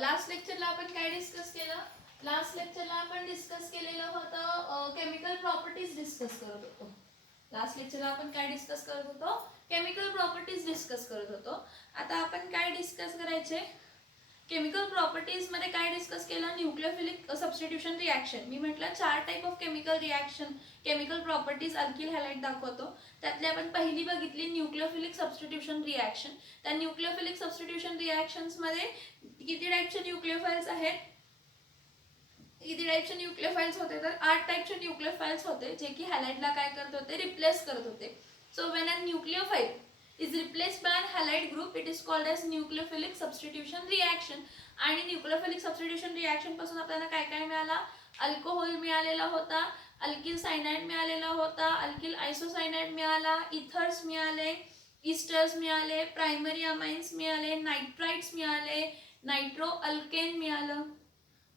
Last लेक्चरला आपण काय discuss केलं? लास्ट लेक्चरला आपण डिस्कस केलेलं होतं केमिकल प्रॉपर्टीज डिस्कस करत होतो. लास्ट लेक्चरला आपण काय डिस्कस करत होतो? केमिकल प्रॉपर्टीज डिस्कस करत होतो. आता आपण काय डिस्कस करायचे? केमिकल प्रॉपर्टीज मध्ये काय डिस्कस केलं? Nucleophilic substitution reaction. मी म्हटलं 4 type of chemical reaction, chemical properties alkyl halide दाखवतो. त्यातली आपण पहिली बघितली न्यूक्लियोफिलिक सबस्टिट्यूशन रिएक्शन. त्या न्यूक्लियोफिलिक सबस्टिट्यूशन रिएक्शन्स मध्ये किती टाइपचे न्यूक्लियोफाइल्स आहेत? किती टाइपचे न्यूक्लियोफाइल्स होते? तर 8 टाइपचे न्यूक्लियोफाइल्स होते जे की हॅलाइडला काय करत होते? रिप्लेस करत होते. So when a nucleophile is replaced by an halide group, it is called as nucleophilic substitution reaction. आणि न्यूक्लियोफिलिक सबस्टिट्यूशन रिएक्शन पासून आपल्याला काय काय मिळाला? अल्कोहोल मिळालेला होता, अल्किल सायनाइड मिळालेला होता, अल्किल आयसोसायनाइड मिळाला, इथर्स मिळाले, इस्टर्स मिळाले, प्रायमरी अमाइन्स मिळाले, नाइट्राइट्स मिळाले, नाइट्रो अल्केन मिळालं.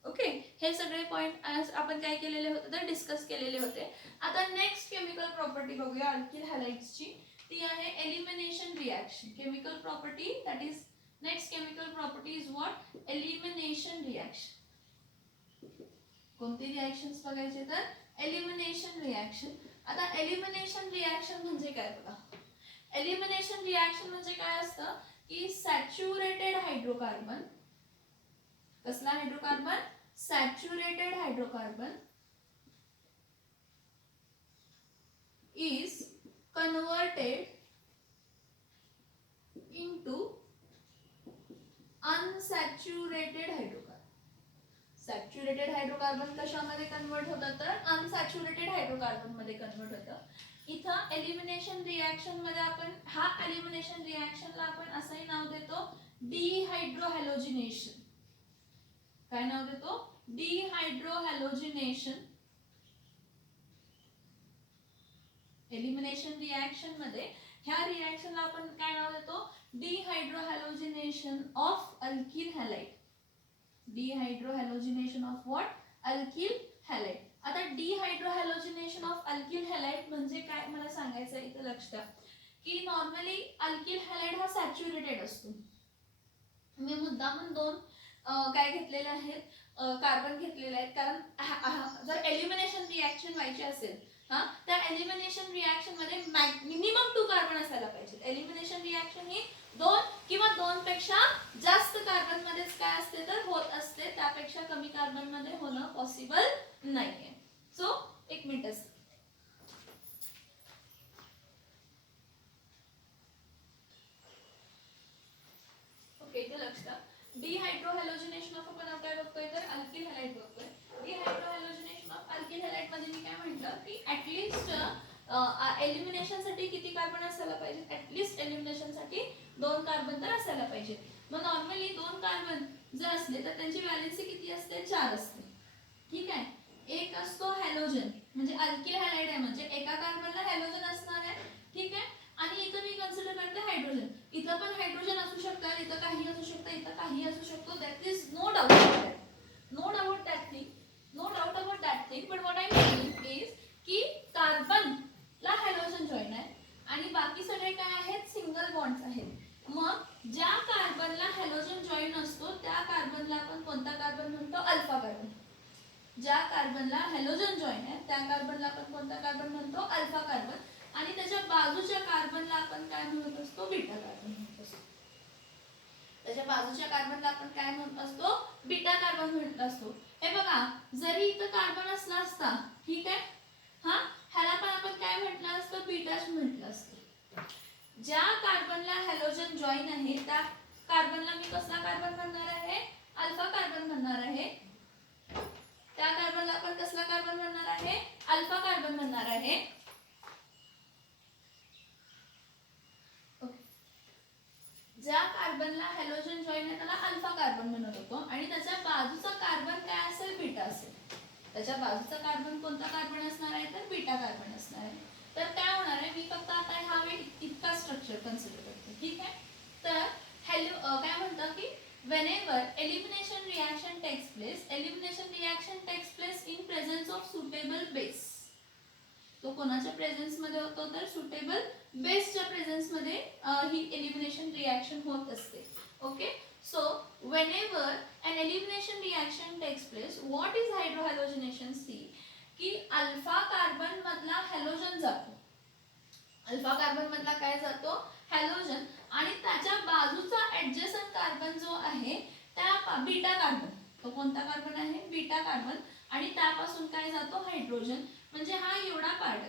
ओके, हे सगळे पॉइंट आपण काय केलेले होते? तर डिस्कस केलेले होते. आता नेक्स्ट केमिकल प्रॉपर्टी बघूया अल्किल हॅलाइड्सची. ती आहे elimination reaction. Chemical property that is next chemical property is what? Elimination reaction. कोणती रिएक्शन्स बघायचे? तर एलिमिनेशन रिएक्शन. आता एलिमिनेशन रिएक्शन म्हणजे काय बघा. एलिमिनेशन रिएक्शन म्हणजे काय असतं की सॅच्युरेटेड हायड्रोकार्बन, कसला hydrocarbon? Saturated hydrocarbon is converted into unsaturated hydrocarbon. Saturated hydrocarbon कशामध्ये कन्वर्ट होतं? तर अनसॅच्युरेटेड हायड्रोकार्बन मध्ये कन्वर्ट होतं. इथं एलिमिनेशन रिएक्शन मध्ये आपण हा एलिमिनेशन रिएक्शनला आपण असंही नाव देतो डिहायड्रोहॅलोजिनेशन. काय नाव देतो? डिहायड्रोहॅलोजिनेशन. एलिमिनेशन रिएक्शन मध्ये ह्या रिएक्शनला आपण काय नाव देतो? Dehydrohalogenation of alkyl halide. Dehydrohalogenation of what? Alkyl halide. आता डिहायड्रोहॅलोजिनेशन ऑफ अल्किल हॅलाइड म्हणजे काय मला सांगायचं इथे लक्ष द्या की नॉर्मली अल्किल हॅलाइड हा सॅच्युरेटेड असतो. मी मुद्दामून दोन काय घेतलेले आहेत? कार्बन घेतलेले आहेत कारण जर एलिमिनेशन रिएक्शन व्हायची असेल त्या एलिमिनेशन रिएक्शन मध्ये मिनिमम 2 कार्बन असायला पाहिजे. एलिमिनेशन रिएक्शन ही 2 किंवा 2 पेक्षा जास्त कार्बन मध्येच काय असते तर होत असते, त्यापेक्षा कमी कार्बन मध्ये होणं पॉसिबल नाहीये. सो एक मिनिट. ओके, इथे लक्ष द्या. डिहायड्रोहॅलोजिनेशन ऑफ आपण काय बघतोय तर अल्किल हॅलाइड बघतोय. डिहायड्रोहॅलोजिनेशन ऑफ अल्किल हॅलाइड मध्ये मी काय म्हटलं की ऍटलीस्ट एलिमिनेशन साठी किती कार्बन असायला पाहिजे? ऍटलीस्ट एलिमिनेशन साठी 2 कार्बन तर असायला पाहिजे. मग नॉर्मली 2 कार्बन जर असले तर त्यांची व्हॅलेन्सी किती असते? 4 असते. ठीक आहे. एक असतो हॅलोजन म्हणजे अल्किल हॅलाइड आहे म्हणजे एका कार्बनला हॅलोजन असणार आहे. ठीक आहे. आणि इथं मी कन्सिडर करते हायड्रोजन. इथं पण हायड्रोजन असू शकतात, इथं काही असू शकतं, इथं काही असू शकतो. That is no doubt about that. No doubt that thing. No doubt about that thing. But what I mean is की कार्बनला हॅलोजन जॉईन आहे आणि बाकी सगळे काय आहेत? सिंगल बॉन्ड्स आहेत. मग ज्या कार्बनला हॅलोजन जॉईन असतो त्या कार्बनला आपण कोणता कार्बन म्हणतो? Alpha carbon. ज्या कार्बनला हॅलोजन जॉईन आहे त्या कार्बनला आपण कोणता कार्बन म्हणतो? Alpha carbon. आणि त्याच्या बाजूच्या कार्बनला आपण काय म्हणत असतो? बीटा कार्बन म्हणत असतो. त्याच्या बाजूच्या कार्बनला आपण काय म्हणत असतो? बीटा कार्बन म्हणत असतो. हे बघा, जरी इथं कार्बन असला असता, ठीक आहे, ह्याला पण आपण काय म्हटलं असतं? बीटाच म्हटलं असतं. ज्या कार्बनला हॅलोजन जॉईन आहे त्या कार्बनला मी कसला कार्बन म्हणणार आहे? अल्फा कार्बन म्हणणार आहे. त्या कार्बनला आपण कसला कार्बन म्हणणार आहे? अल्फा कार्बन म्हणणार आहे. ज्या कार्बनला हॅलोजन जॉईन आहे त्याला अल्फा कार्बन म्हणत होतो आणि त्याच्या बाजूचा कार्बन काय असेल? बीटा असेल. त्याच्या बाजूचा कार्बन कोणता कार्बन असणार आहे? तर बीटा कार्बन असणार आहे. तर काय होणार आहे? मी फक्त आता हा वेळ इतका स्ट्रक्चर कन्सिडर करते. ठीक आहे. तर काय म्हणतात की whenever elimination reaction takes place, elimination reaction takes place in presence of suitable base. तो कोणाच्या प्रेझेन्स मध्ये होतो तर सुटेबल बेसच्या प्रेझेन्स मध्ये ही एलिमिनेशन रिएक्शन होत असते. Okay, So whenever an elimination reaction takes place, what is hydrohalogenation? See की अल्फा कार्बन मधला हॅलोजन जातो, अल्फा कार्बन मधला काय जातो, हॅलोजन, आणि त्याच्या बाजूचा ऍडजसंट कार्बन जो आहे त्या बीटा कार्बन, तो कोणता कार्बन आहे, बीटा कार्बन, आणि त्यापासून काय जातो, हायड्रोजन. म्हणजे हा एवढा पार्ट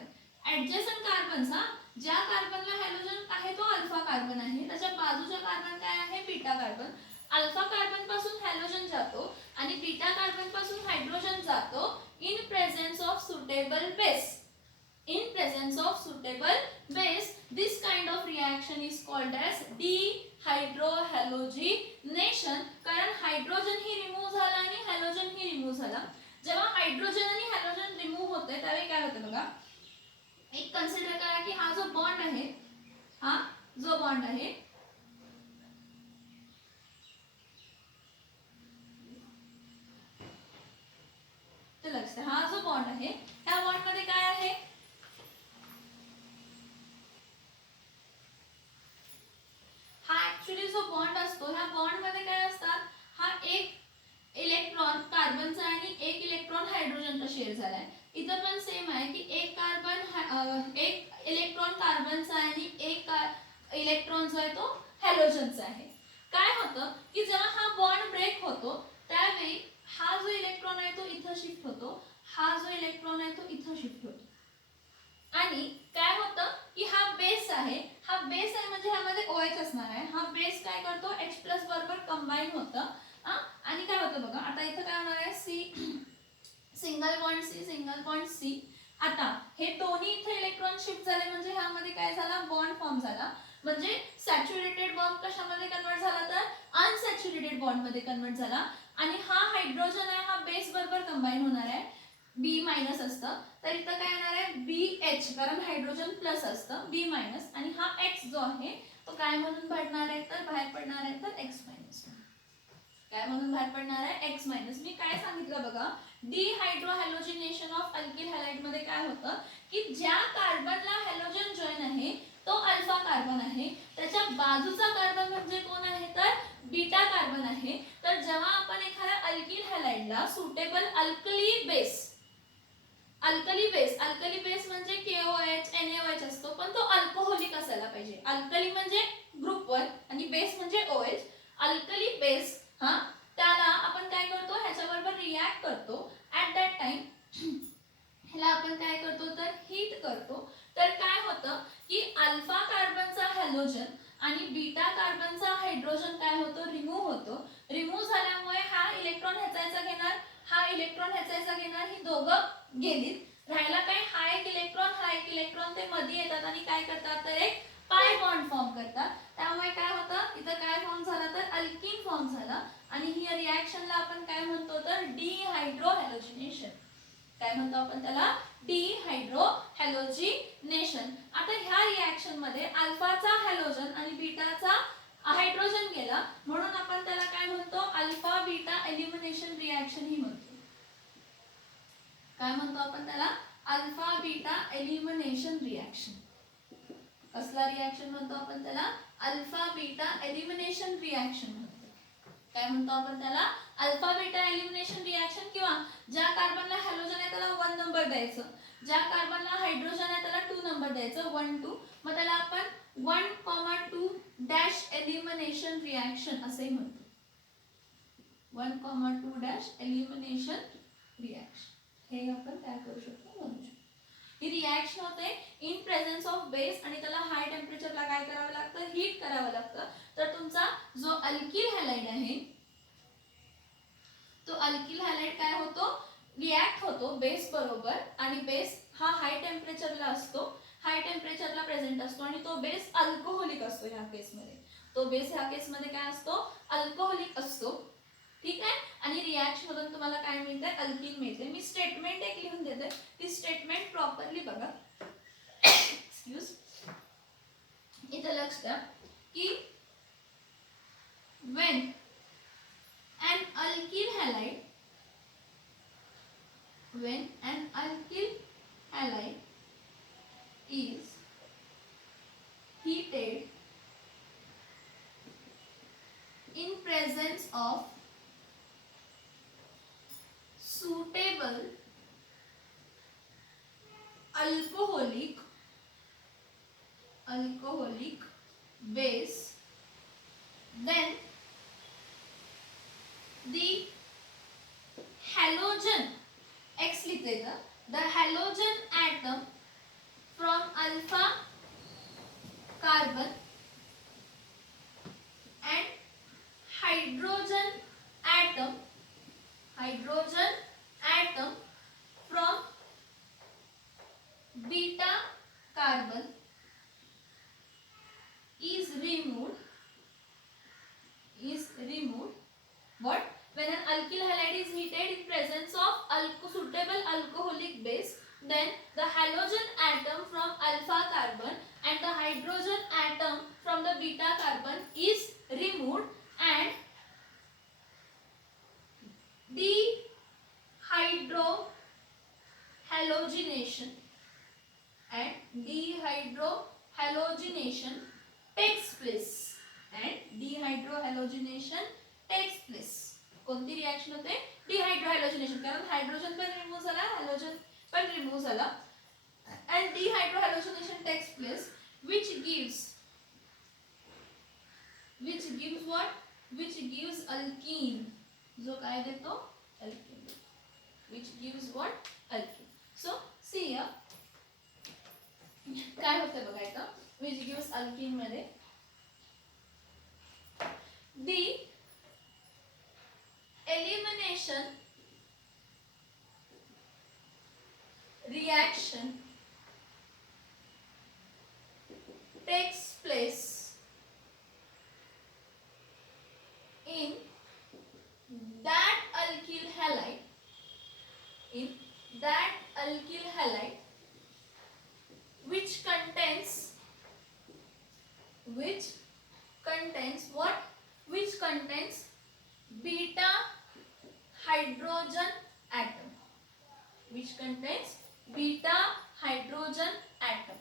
ऍडजसंट कार्बन, हा ज्या कार्बनला हॅलोजन आहे तो अल्फा कार्बन आहे, त्याच्या बाजूचा कार्बन काय आहे, बीटा कार्बन. अल्फा कार्बन पासून हॅलोजन जातो आणि बीटा कार्बन पासून हायड्रोजन जातो in presence of suitable base. In presence of suitable base, this kind of reaction is called as dehydrohalogenation. कारण हायड्रोजन ही रिमूव्ह झाला आणि हॅलोजन ही रिमूव्ह झाला. जेव्हा हायड्रोजन आणि हॅलोजन रिमूव्ह होते त्यावेळी काय होतं बघा, एक कन्सिडर करा की हा जो बॉन्ड आहे, हा जो बॉन्ड आहे ते लक्षात, हा जो बॉन्ड आहे ह्या बॉन्ड मध्ये काय आहे, हा ऍक्च्युअली जो बॉन्ड असतो ह्या बॉन्ड मध्ये काय असतात, हा एक इलेक्ट्रॉन कार्बनचा आणि एक इलेक्ट्रॉन हायड्रोजनचा शेअर झालाय. इथं पण सेम आहे की एक कार्बन एक इलेक्ट्रॉन कार्बनचा आणि एक इलेक्ट्रॉन जो आहे तो हॅलोजनचा आहे. काय होतं की जेव्हा हा बॉन्ड ब्रेक होतो त्यावेळी हा जो इलेक्ट्रॉन आहे तो इथं शिफ्ट होतो, हा जो इलेक्ट्रॉन आहे तो इथं शिफ्ट होतो, आणि काय होतं की हा बेस आहे, हा बेस आहे म्हणजे ह्यामध्ये OH असणार आहे, हा बेस काय करतो H+ बरोबर कंबाईन होतं, आणि काय होतं बघा, आता इथं काय होणार आहे, C single bond C single bond C. आता हे दोन्ही इथे इलेक्ट्रॉन शिफ्ट झाले म्हणजे ह्यामध्ये काय झाला, बॉन्ड फॉर्म झाला. म्हणजे सॅच्युरेटेड बॉन्ड कशामध्ये कन्वर्ट झाला, तर अनसॅच्युरेटेड बॉन्ड मध्ये कन्वर्ट झाला, आणि हा हायड्रोजन आहे हा बेस बरोबर कंबाईन होणार आहे, B- असतं, तर इथं काय येणार आहे BH, कारण हायड्रोजन प्लस असतं, B-, आणि हा X जो आहे तो काय म्हणून पडणार आहे, तर बाहेर पडणार आहे तर X-, काय म्हणून बाहेर पडणार आहे, X-. मी काय सांगितलं बघा, डिहायड्रोहॅलोजिनेशन ऑफ अल्किल हॅलाइड मध्ये काय होतं की ज्या कार्बनला हॅलोजन जॉईन आहे तो अल्फा कार्बन आहे, त्याच्या बाजूचा कार्बन म्हणजे कोण आहे, तर बीटा कार्बन आहे. तर जेव्हा आपण एखाद्या अल्किल हॅलाइडला सुटेबल अल्कली बेस म्हणजे KOH NaOH असतो, पण तो अल्कोहोलिक असायला पाहिजे. अल्कली म्हणजे ग्रुप 1 आणि बेस म्हणजे OH. अल्कली बेस हा त्याला आपण काय करतो, ह्याच्याबरोबर रिॲक्ट करतो. ऍट दॅट टाइम ह्याला आपण काय करतो तर हीट करतो. तर काय होतं की अल्फा कार्बनचा हॅलोजन आणि बीटा कार्बनचा हायड्रोजन काय होतो, रिमूव्ह होतो. रिमूव्ह झाल्यामुळे हा इलेक्ट्रॉन ह्याचा घेणार, हा इलेक्ट्रॉन ह्याचा घेणार, ही दोघं गेलीत. राहिला काय, हा एक इलेक्ट्रॉन ते मध्ये येतात आणि काय करतात, तर एक पाय बॉन्ड फॉर्म करतात. त्यामुळे काय होतं, इथं काय फॉर्म झाला तर अल्कीन फॉर्म झाला, आणि ही रिॲक्शनला आपण काय म्हणतो तर डिहायड्रोहॅलोजिनेशन. काय म्हणतो आपण त्याला, डिहायड्रोहॅलोजिनेशन. आता ह्या रिॲक्शन मध्ये अल्फाचा हॅलोजन आणि बीटाचा हायड्रोजन गेला म्हणून आपण त्याला काय म्हणतो, अल्फा बीटा एलिमिनेशन रिॲक्शन ही म्हणतो. काय म्हणतो आपण त्याला, अल्फा बीटा एलिमिनेशन रिॲक्शन. कसला रिॲक्शन म्हणतो आपण त्याला, अल्फा बीटा एलिमिनेशन रिॲक्शन म्हणतो. काय म्हणतो आपण त्याला, अल्फा बीटा एलिमिनेशन रिॲक्शन. किंवा ज्या कार्बनला हॅलोजन आहे त्याला 1 नंबर द्यायचं, ज्या कार्बनला हायड्रोजन आहे त्याला 2 नंबर द्यायचं, 1 2. मग त्याला आपण 1,2 डॅश एलिमिनेशन रिॲक्शन असे म्हणतो. 1,2 डॅश एलिमिनेशन रिॲक्शन हे आपण काय करू शकतो, म्हणू शकतो. ही रिॲक्शन होते इन प्रेझेन्स ऑफ बेस, आणि त्याला हाय टेम्परेचरला काय करावं लागतं, हीट करावं लागतं. तर तुमचा जो अल्किल हॅलाइड आहे तो अल्किल हॅलाइड काय होतो, रिॲक्ट होतो बेस बरोबर, आणि बेस हा हाय टेम्परेचरला असतो, हाय टेम्परेचरला प्रेझेंट असतो, आणि तो बेस अल्कोहोलिक असतो. ह्या केसमध्ये तो बेस ह्या केसमध्ये काय असतो, अल्कोहोलिक असतो. ठीक आहे, आणि रिॲक्शन मधून तुम्हाला काय मिळते, अल्कीन मिळते. मी स्टेटमेंट एक लिहून देते, ती स्टेटमेंट प्रॉपरली बघा. एक्सक्यूज, इथं लक्ष द्या की when an alkyl halide is heated in presence of suitable alcoholic base, then the halogen X लिख देगा, the halogen atom from alpha carbon and hydrogen atom from beta carbon is removed. What? When an alkyl halide is heated in presence of suitable alcoholic base, then the halogen atom from alpha carbon and the hydrogen atom from the beta carbon is removed and dehydrohalogenation takes place. कोणती reaction होते? डिहायड्रोहॅलोजिनेशन, कारण hydrogen पण remove झाला, halogen पण remove झाला, and dehydrohalogenation takes place which gives alkene. जो काय देतो? alkene. which gives what? alkene. So see here काय होतं बघायचं, which gives alkene मध्ये the elimination reaction takes place in that alkyl halide which contains beta hydrogen atom.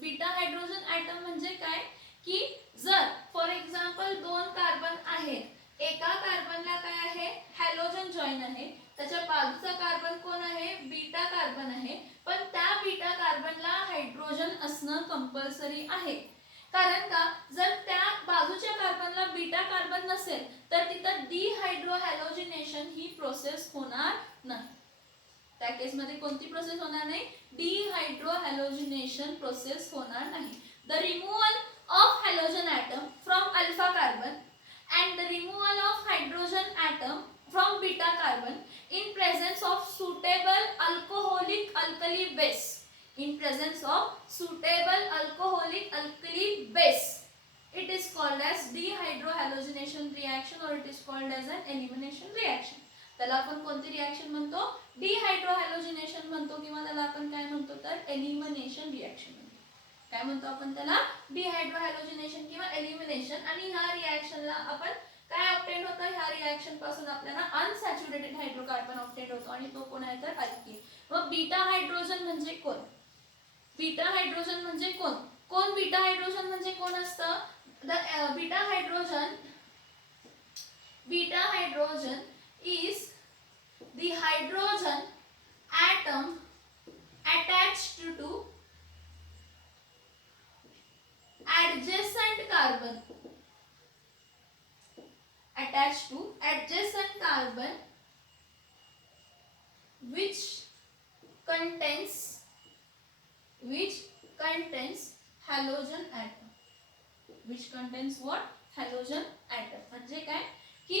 Beta hydrogen atom म्हणजे काय की जर फॉर एक्झाम्पल दोन कार्बन आहेत, एका कार्बनला काय आहे? हॅलोजन जॉईन आहे, त्याच्या बाजूचा कार्बन कोण आहे? बीटा कार्बन आहे, पण त्या बीटा कार्बनला हायड्रोजन असणं कंपल्सरी आहे. कारण का? जर त्या बाजूच्या कार्बनला बीटा कार्बन नसेल तर तिथं डिहायड्रोहॅलोजिनेशन ही प्रोसेस होणार नाही. त्या केस मध्ये कोणती प्रोसेस होणार नाही? डिहायड्रोहॅलोजिनेशन प्रोसेस होणार नाही. The removal of halogen atom from alpha carbon and the removal of hydrogen atom from beta carbon in presence of suitable alcoholic alkali base. It is called as dehydrohalogenation reaction or it is called as an elimination reaction. त्याला आपण कोणती reaction म्हणतो? डिहायड्रोहॅलोजिनेशन म्हणतो किंवा त्याला आपण काय म्हणतो तर एलिमिनेशन रिएक्शन म्हणतो. काय म्हणतो आपण त्याला? डिहायड्रोहॅलोजिनेशन किंवा एलिमिनेशन. आणि ह्या रिएक्शनला आपण काय ऑब्टेन होतं? ह्या रिएक्शन पासून आपल्याला अनसॅच्युरेटेड हायड्रोकार्बन ऑब्टेन होतो आणि तो कोण आहे तर अल्कीन. मग बीटा हायड्रोजन म्हणजे कोण? बीटा हायड्रोजन म्हणजे कोण? बीटा हायड्रोजन म्हणजे कोण असतं? Beta hydrogen is the hydrogen atom attached to adjacent carbon which contains halogen atom. halogen atom म्हणजे काय की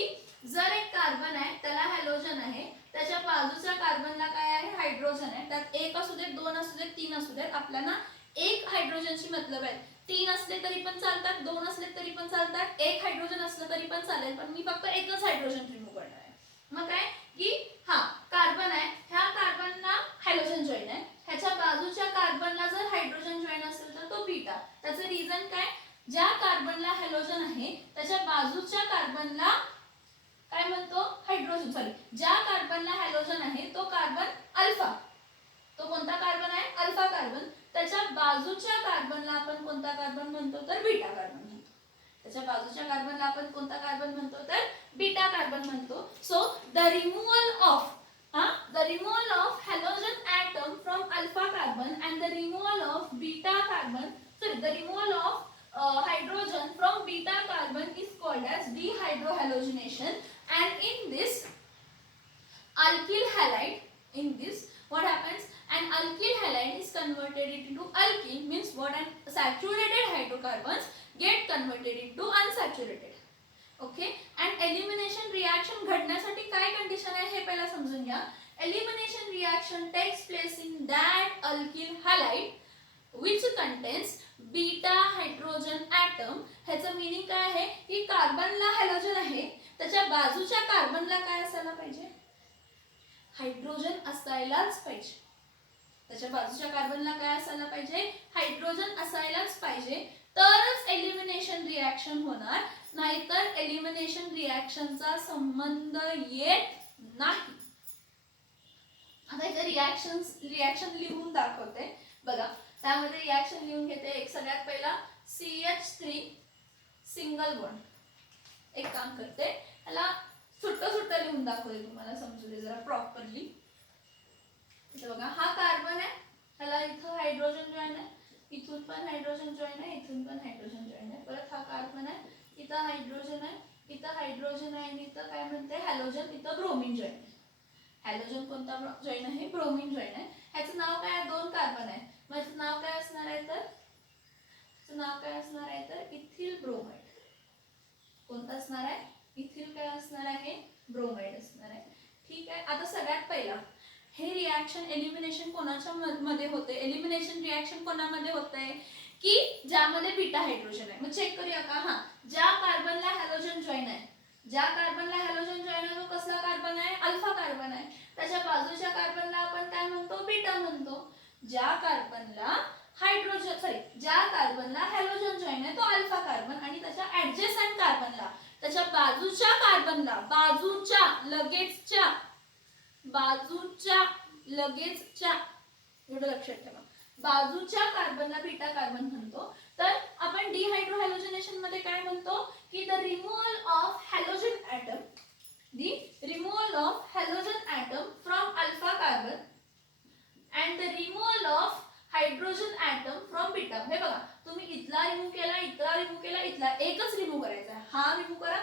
जर एक कार्बन आहे त्याला हॅलोजन आहे, त्याच्या बाजूच्या कार्बनला काय आहे? हायड्रोजन आहे. त्यात एक असू देत, दोन असू देत, तीन असू देत, आपल्याला एक हायड्रोजनची मतलब आहे. तीन असले तरी पण चालतात, दोन असले तरी पण चालतात, एक हायड्रोजन असलं तरी पण चालेल, पण मी फक्त एकच हायड्रोजन रिमूव्ह करणार आहे. मग काय की हा कार्बन आहे, ह्या कार्बनला हॅलोजन जॉईन आहे, ह्याच्या बाजूच्या कार्बनला जर हायड्रोजन जॉईन असेल तर तो बीटा. त्याचं रिझन काय? ज्या कार्बनला हॅलोजन आहे त्याच्या बाजूच्या कार्बनला काय म्हणतो? हायड्रोजन. ज्या कार्बनला हॅलोजन आहे तो कार्बन अल्फा. तो कोणता कार्बन आहे? Alpha carbon. त्याच्या बाजूच्या कार्बनला आपण कोणता कार्बन म्हणतो तर बीटा कार्बन म्हणतो. त्याच्या बाजूच्या कार्बनला आपण कोणता कार्बन म्हणतो तर बीटा कार्बन म्हणतो. So the removal of halogen atom from alpha carbon and the removal of beta carbon, sorry, the removal of hydrogen from beta carbon is called as dehydrohalogenation. And in this alkyl halide, in this what happens, an alkyl halide is converted into alkene, means what, an saturated hydrocarbons get converted into unsaturated. Okay. And elimination reaction घडण्यासाठी काय condition आहे हे पहिला समजून घ्या. Elimination reaction takes place in that alkyl halide which contains beta hydrogen atom. ह्याचं meaning काय आहे की कार्बनला हॅलोजन आहे, त्याच्या बाजूच्या कार्बनला काय असायला पाहिजे, हायड्रोजन असायलाच पाहिजे. त्याच्या बाजूच्या कार्बनला काय असायला पाहिजे, हायड्रोजन असायलाच पाहिजे, तरच एलिमिनेशन रिॲक्शन होणार, नाहीतर एलिमिनेशन रिॲक्शनचा संबंध येत नाही. आता इथे रिॲक्शन लिहून दाखवते बघा. त्यामध्ये रिॲक्शन लिहून घेते. एक सगळ्यात पहिला CH3 सिंगल बॉन्ड. एक काम करते, याला सुट्ट लिहून दाखवते तुम्हाला समजू दे जरा प्रॉपरली. इथे बघा हा कार्बन आहे, ह्याला इथं हायड्रोजन जॉईन आहे, इथून पण हायड्रोजन जॉईन आहे, इथून पण हायड्रोजन जॉईन आहे. परत हा कार्बन आहे, इथं हायड्रोजन आहे, इथं हायड्रोजन आहे आणि इथं काय म्हणते हॅलोजन, इथं ब्रोमिन जॉईन आहे. हॅलोजन कोणता जॉईन आहे, ब्रोमिन जॉईन आहे. ह्याचं नाव काय आहे, 2 कार्बन आहे, मग ह्याचं नाव काय असणार आहे तर इथिल ब्रोमाइड. कोणता असणार आहे, इथिल काय असणार आहे, ब्रोमाइड असणार आहे. ठीक आहे. आता सगळ्यात पहिला हे रिॲक्शन एलिमिनेशन कोणाच्या मध्ये होते, एलिमिनेशन रिॲक्शन कोणामध्ये होते की ज्यामध्ये बीटा हायड्रोजन आहे. मग चेक करूया का. हा, ज्या कार्बनला हॅलोजन जॉईन आहे, तो कसला कार्बन आहे, अल्फा कार्बन आहे. त्याच्या बाजूच्या कार्बनला आपण काय म्हणतो, बीटा म्हणतो. ज्या कार्बनला हॅलोजन जॉईन आहे तो अल्फा कार्बन, आणि त्याच्या ऍडजेसंट कार्बनला, त्याच्या बाजूच्या कार्बनला, लगेचच्या एवढं लक्षात ठेवा, बाजूच्या कार्बनला बीटा कार्बन म्हणतो. तर आपण डिहायड्रोहॅलोजनेशन मध्ये काय म्हणतो की the removal of halogen atom from alpha carbon and the removal of hydrogen atom from beta. हे बघा, तुम्ही इथला रिमूव्ह केला, इथला एकच रिमूव्ह करायचा. हा रिमूव्ह करा,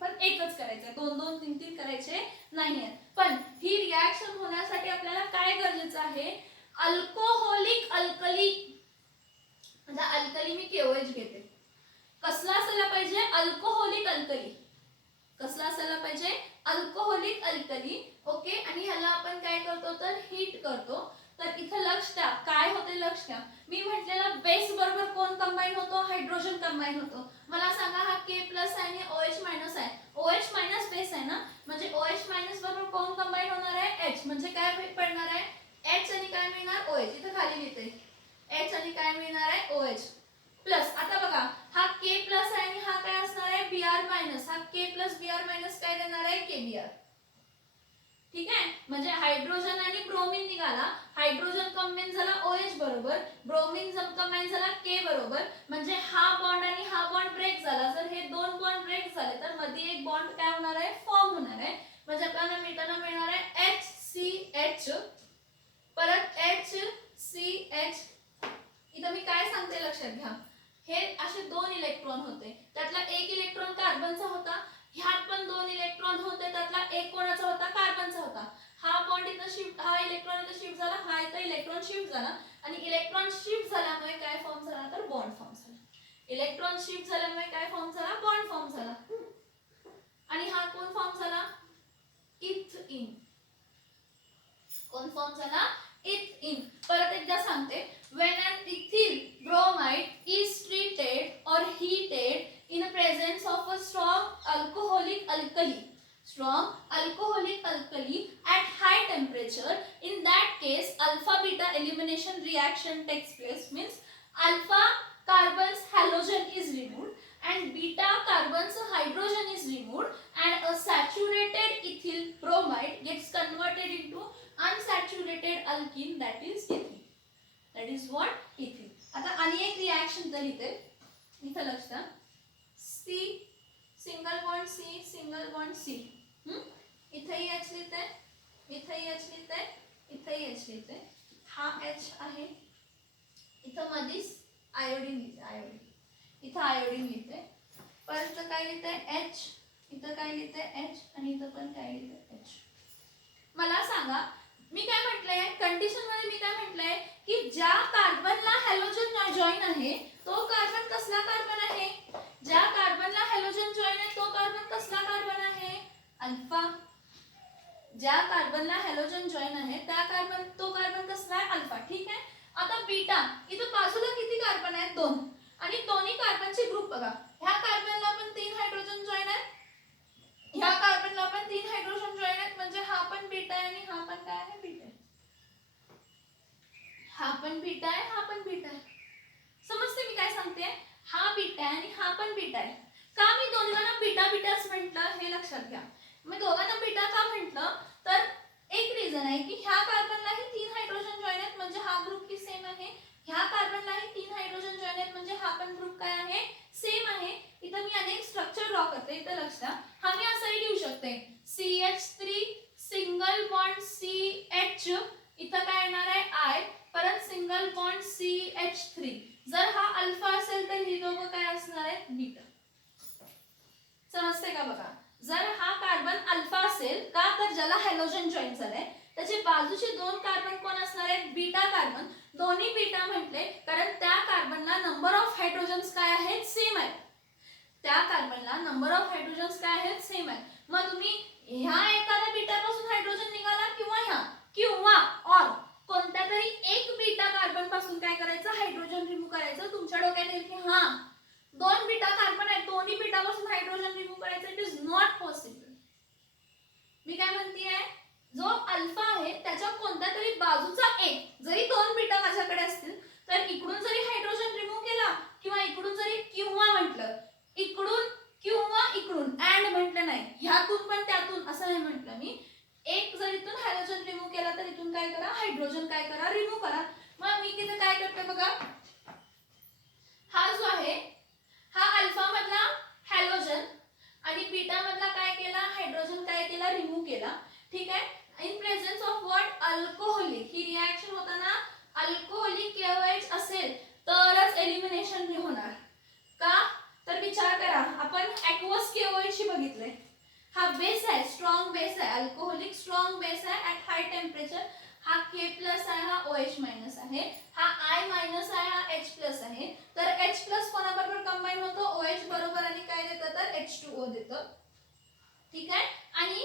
पण एकच करायचा, 2 3 करायचे नाहीये. पण ही रिॲक्शन होण्यासाठी आपल्याला काय गरजेचं आहे, अल्कोहोलिक अल्कली. म्हणजे अल्कली मी KOH घेते. कसला असायला पाहिजे, अल्कोहोलिक अल्कली. ओके. आणि ह्याला आपण काय करतो तर हीट करतो. तर इथे लक्ष द्या काय होते, लक्ष द्या. मी म्हटलेलं बेस बरोबर कोण कंबाईन होतो, हायड्रोजन कंबाईन होतो. मला सांगा हा K प्लस आहे आणि OH मायनस आहे. OH मायनस बेस आहे ना, म्हणजे OH मायनस बरोबर कोण कंबाईन होणार आहे, H. म्हणजे काय पडणार आहे, H आणि काय मिळणार, OH. इथे खाली लिहिते H आणि काय मिळणार आहे, OH प्लस. आता बघा हा K प्लस आहे आणि हा काय असणार आहे, Br मायनस. हा K प्लस Br मायनस काय देणार आहे, KBr. ठीक आहे. म्हणजे हायड्रोजन आणि ब्रोमिन निघाला, हायड्रोजन कंबाईन झाला OH बरोबर, ब्रोमिन कंबाईन झाला K बरोबर. म्हणजे हा बॉन्ड आणि हा बॉन्ड ब्रेक झाला. जर हे 2 बॉन्ड ब्रेक झाले तर मध्ये एक बॉन्ड काय होणार आहे, फॉर्म होणार आहे. म्हणजे आपल्याला मिळणार आहे HCH, परत HCH. इथं मी काय सांगते लक्षात घ्या, हे असे 2 इलेक्ट्रॉन होते, त्यातला एक इलेक्ट्रॉन कार्बनचा होता, ह्यात पण 2 इलेक्ट्रॉन होते, त्यातला एक कोणाचा होता, कार्बनचा होता. हा बॉन्ड इथं शिफ्ट, हा इलेक्ट्रॉन इथं शिफ्ट झाला, हा इथं इलेक्ट्रॉन शिफ्ट झाला, आणि इलेक्ट्रॉन शिफ्ट झाल्यामुळे काय फॉर्म झाला तर बॉन्ड फॉर्म झाला. इलेक्ट्रॉन शिफ्ट झाल्यामुळे काय फॉर्म झाला, बॉन्ड फॉर्म झाला. आणि हा कोण फॉर्म झाला, इथीन. कोण फॉर्म झाला, इथीन. परत एकदा सांगते, when an ethyl bromide is treated or heated in presence of a strong alcoholic alkali at high temperature, in that case alpha beta elimination reaction takes place. Means alpha carbon's halogen is removed and beta carbon's hydrogen is removed and a saturated ethyl bromide gets converted into unsaturated alkene, that is ethyl. That is what, ethyl. आता आणि एक reaction तर इथे लक्ष द्या. C, single bond C, single bond C. इथेही H लिहिते, इथेही एच लिहिते, इथेही एच लिहिते. हा एच आहे, इथं मधीच आयोडीन लिहिते, आयोडीन. इथं आयोडीन लिहिते. परत काय लिहिते एच, इथं काय लिहिते एच आणि इथं पण काय लिहिते एच. मला सांगा मी काय म्हटलंय कंडिशन मध्ये, मी काय म्हटलंय की ज्या कार्बनला हॅलोजन जॉईन आहे तो कार्बन कसला कार्बन आहे, ज्या कार्बनला हॅलोजन जॉईन आहे तो कार्बन कसला कार्बन आहे, अल्फा. ज्या कार्बनला हॅलोजन जॉईन आहे त्या कार्बन, तो कार्बन कसला आहे, अल्फा. ठीक आहे. आता बीटा, इथं बाजूला किती कार्बन आहेत, 2. आणि दोन्ही कार्बनचे ग्रुप बघा. ह्या कार्बनला पण 3 हायड्रोजन जॉईन आहेत, ह्या कार्बनला पण 3 हायड्रोजन जॉईन आहेत, म्हणजे हा पण बीटा आहे आणि हा पण काय आहे, बीटा आहे. हा पण बीटा आहे, हा पण बीटा आहे. समजते मी काय सांगते, हा बीटा आहे आणि हा पण बीटा आहे. का मी दोघांना बीटा बीटाच म्हटलं हे लक्षात घ्या. मी दोघांना बीटा का म्हटलं तर एक रिझन आहे की ह्या कार्बनलाही 3 हायड्रोजन जॉईन आहेत म्हणजे हा ग्रुप ही सेम आहे, ह्या कार्बनलाही 3 हायड्रोजन जॉईन आहेत म्हणजे हा पण ग्रुप काय आहे, सेम आहे. इथं मी अनेक स्ट्रक्चर ड्रॉ करते, इथं लक्ष द्या. हा मी असंही लिहू शकते CH3 सिंगल बॉन्ड CH, इथं काय येणार आहे आय, परत सिंगल बॉन्ड CH3. जर हा अल्फा असेल तर ही दोघं काय असणार आहेत, बीटा. समजते का बघा. जर हा कार्बन अल्फा असेल का तर ज्याला हॅलोजन जॉईन झालंय त्याचे बाजूचे 2 कार्बन कोण असणार आहेत, बीटा कार्बन. दोन्ही बीटा म्हटले कारण त्या कार्बनला नंबर ऑफ हायड्रोजन्स काय आहेत, सेम आहेत. त्या कार्बनला नंबर ऑफ हायड्रोजन्स काय आहेत, सेम आहेत. मग तुम्ही ह्या एखाद्या बीटापासून हायड्रोजन निघाला किंवा ह्या किंवा और कोणत्या तरी एक बीटा कार्बन पासून काय करायचं, हायड्रोजन रिमूव्ह करायचं. तुमच्या डोक्यात येईल की हा 2 बीटा कार्बन आहेत, दोन्ही बीटापासून हायड्रोजन रिमूव्ह करायचं. It is not possible. मी काय म्हणतेय, जो अल्फा आहे त्याच्या कोणत्या तरी बाजूचा एक, जरी 2 बीटा माझ्याकडे असतील तर इकडून जरी हायड्रोजन रिमूव्ह केला किंवा इकडून जरी किंवा म्हटलं, इकडून किंवा इकडून अँड म्हटलं नाही, ह्यातून पण त्यातून असं नाही म्हटलं मी. एक जर इथून हायड्रोजन रिमूव्ह केला तर इथून काय करा, हायड्रोजन काय करा, रिमूव्ह करा. मग मी तिथे काय करते बघा, हा जो आहे हा अल्फा मधला हॅलोजन आणि बीटा मधला काय केला, हायड्रोजन काय केला, रिमूव्ह केला. ठीक आहे. In presence of what, alcoholic. He reaction होताना अल्कोहोलिक KOH असेल तरच एलिमिनेशन होणार. का तर विचार करा, आपण ॲक्वस KOH बघितले. हा बेस आहे, स्ट्रॉंग बेस आहे, अल्कोहोलिक स्ट्रॉंग बेस आहे ॲट हाय टेम्परेचर. हा K प्लस आहे, हा OH मायनस आहे, हा I मायनस आहे, हा H प्लस आहे. तर H प्लस कोणाबरोबर कंबाईन होतो, OH बरोबर, आणि काय देतं तर H2O देतं. ठीक आहे. आणि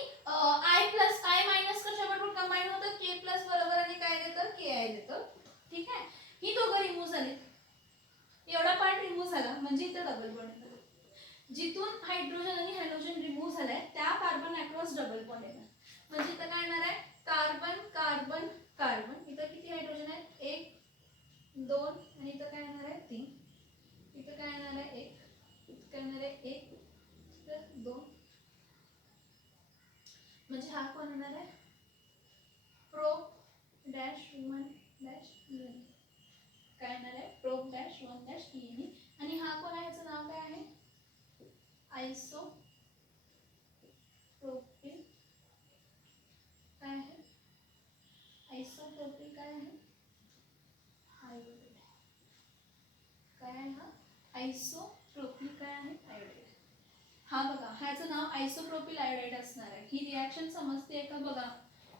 I प्लस I मायनस कशाबरोबर कंबाईन होतं, K प्लस बरोबर, आणि काय देतं, KI देतं. ठीक आहे. ही दोघं रिमूव्ह झाली, एवढा पार्ट रिमूव्ह झाला म्हणजे इथं डबल बॉन्ड येणार. जिथून हायड्रोजन आणि हॅलोजन रिमूव्ह झालाय त्या कार्बन अक्रॉस डबल बॉन्ड येणार. म्हणजे इथं काय येणार आहे, कार्बन कार्बन कार्बन. इथं किती हायड्रोजन आहेत, 1 2 आणि इथं काय येणार आहे, 3. इथं काय येणार आहे, 1. इथं काय येणार आहे, 1 2. म्हणजे हा कोण येणार आहे, प्रोप डॅश 1 डॅश काय येणार आहे, प्रोप डॅश 1 डॅश TNE. आणि हा कोण आहे, याचं नाव काय आहे, आयसो प्रोपिल. काय आहे, आयसोप्रोपिल काय आहे, आयोडाइड. काय आहे हा, आयसोप्रोपिल काय आहे, आयोडाइड. हा बघा, ह्याचं नाव आयसोप्रोपिल आयोडाइड असणार आहे. ही रिएक्शन समजते का बघा,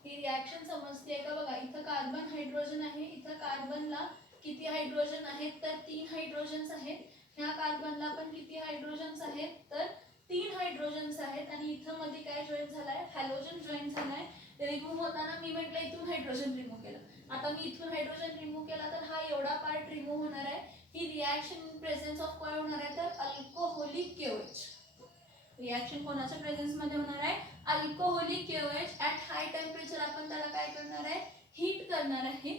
ही रिएक्शन समजते का बघा. इथं कार्बन हायड्रोजन आहे, इथं कार्बनला किती हायड्रोजन आहेत तर 3 हायड्रोजन्स आहेत. ह्या कार्बनला पण किती हायड्रोजन्स आहेत तर 3 हायड्रोजन्स आहेत. आणि इथं मध्ये काय जॉईन झालाय, हॅलोजन जॉईन झालाय. रिमूव्ह होताना मी म्हटलं इथून हायड्रोजन रिमूव्ह केलं, आता मी इथून हायड्रोजन रिमूव्ह केला तर हा एवढा पार्ट रिमूव्ह होणार आहे. ही रिएक्शन इन प्रेझेन्स ऑफ काय होणार आहे तर अल्कोहोलिक KOH. रिएक्शन कोणाच्या प्रेझेन्स मध्ये होणार आहे, alcoholic KOH at high temperature. आपण त्याला काय करणार आहे, हीट करणार आहे.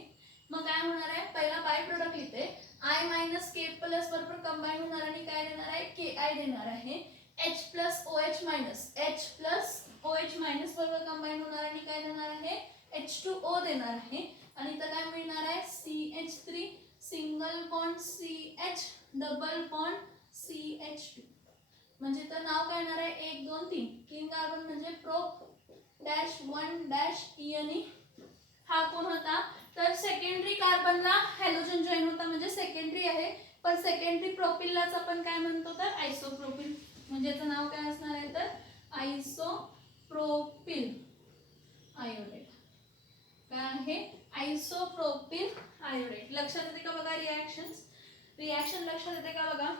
मग काय होणार आहे, पहिला बाय प्रोडक्ट लिहिते, I मायनस K प्लस बरोबर कंबाईन होणार आणि काय देणार आहे, KI देणार आहे. H plus OH minus, H plus OH minus बरोबर कंबाईन होणार आणि काय देणार आहे, H2O देणार आहे. आणि इथं काय मिळणार आहे, CH3 single bond CH double bond CH2. म्हणजे तर नाव काय येणार आहे 1 2 3 3 कार्बन म्हणजे प्रोप डॅश 1 डॅश ई आणि हा कोण होता तर सेकंडरी कार्बनला हॅलोजन जॉईन होता म्हणजे सेकंडरी आहे पण सेकंडरी प्रोपिललाच आपण काय म्हणतो तर आयसोप्रोपिल म्हणजे याचं नाव काय असणार आहे तर आयसोप्रोपिल आयोडेट काय आहे आयसोप्रोपिल आयोडेट लक्षात येते का बघा रिॲक्शन लक्षात येते का बघा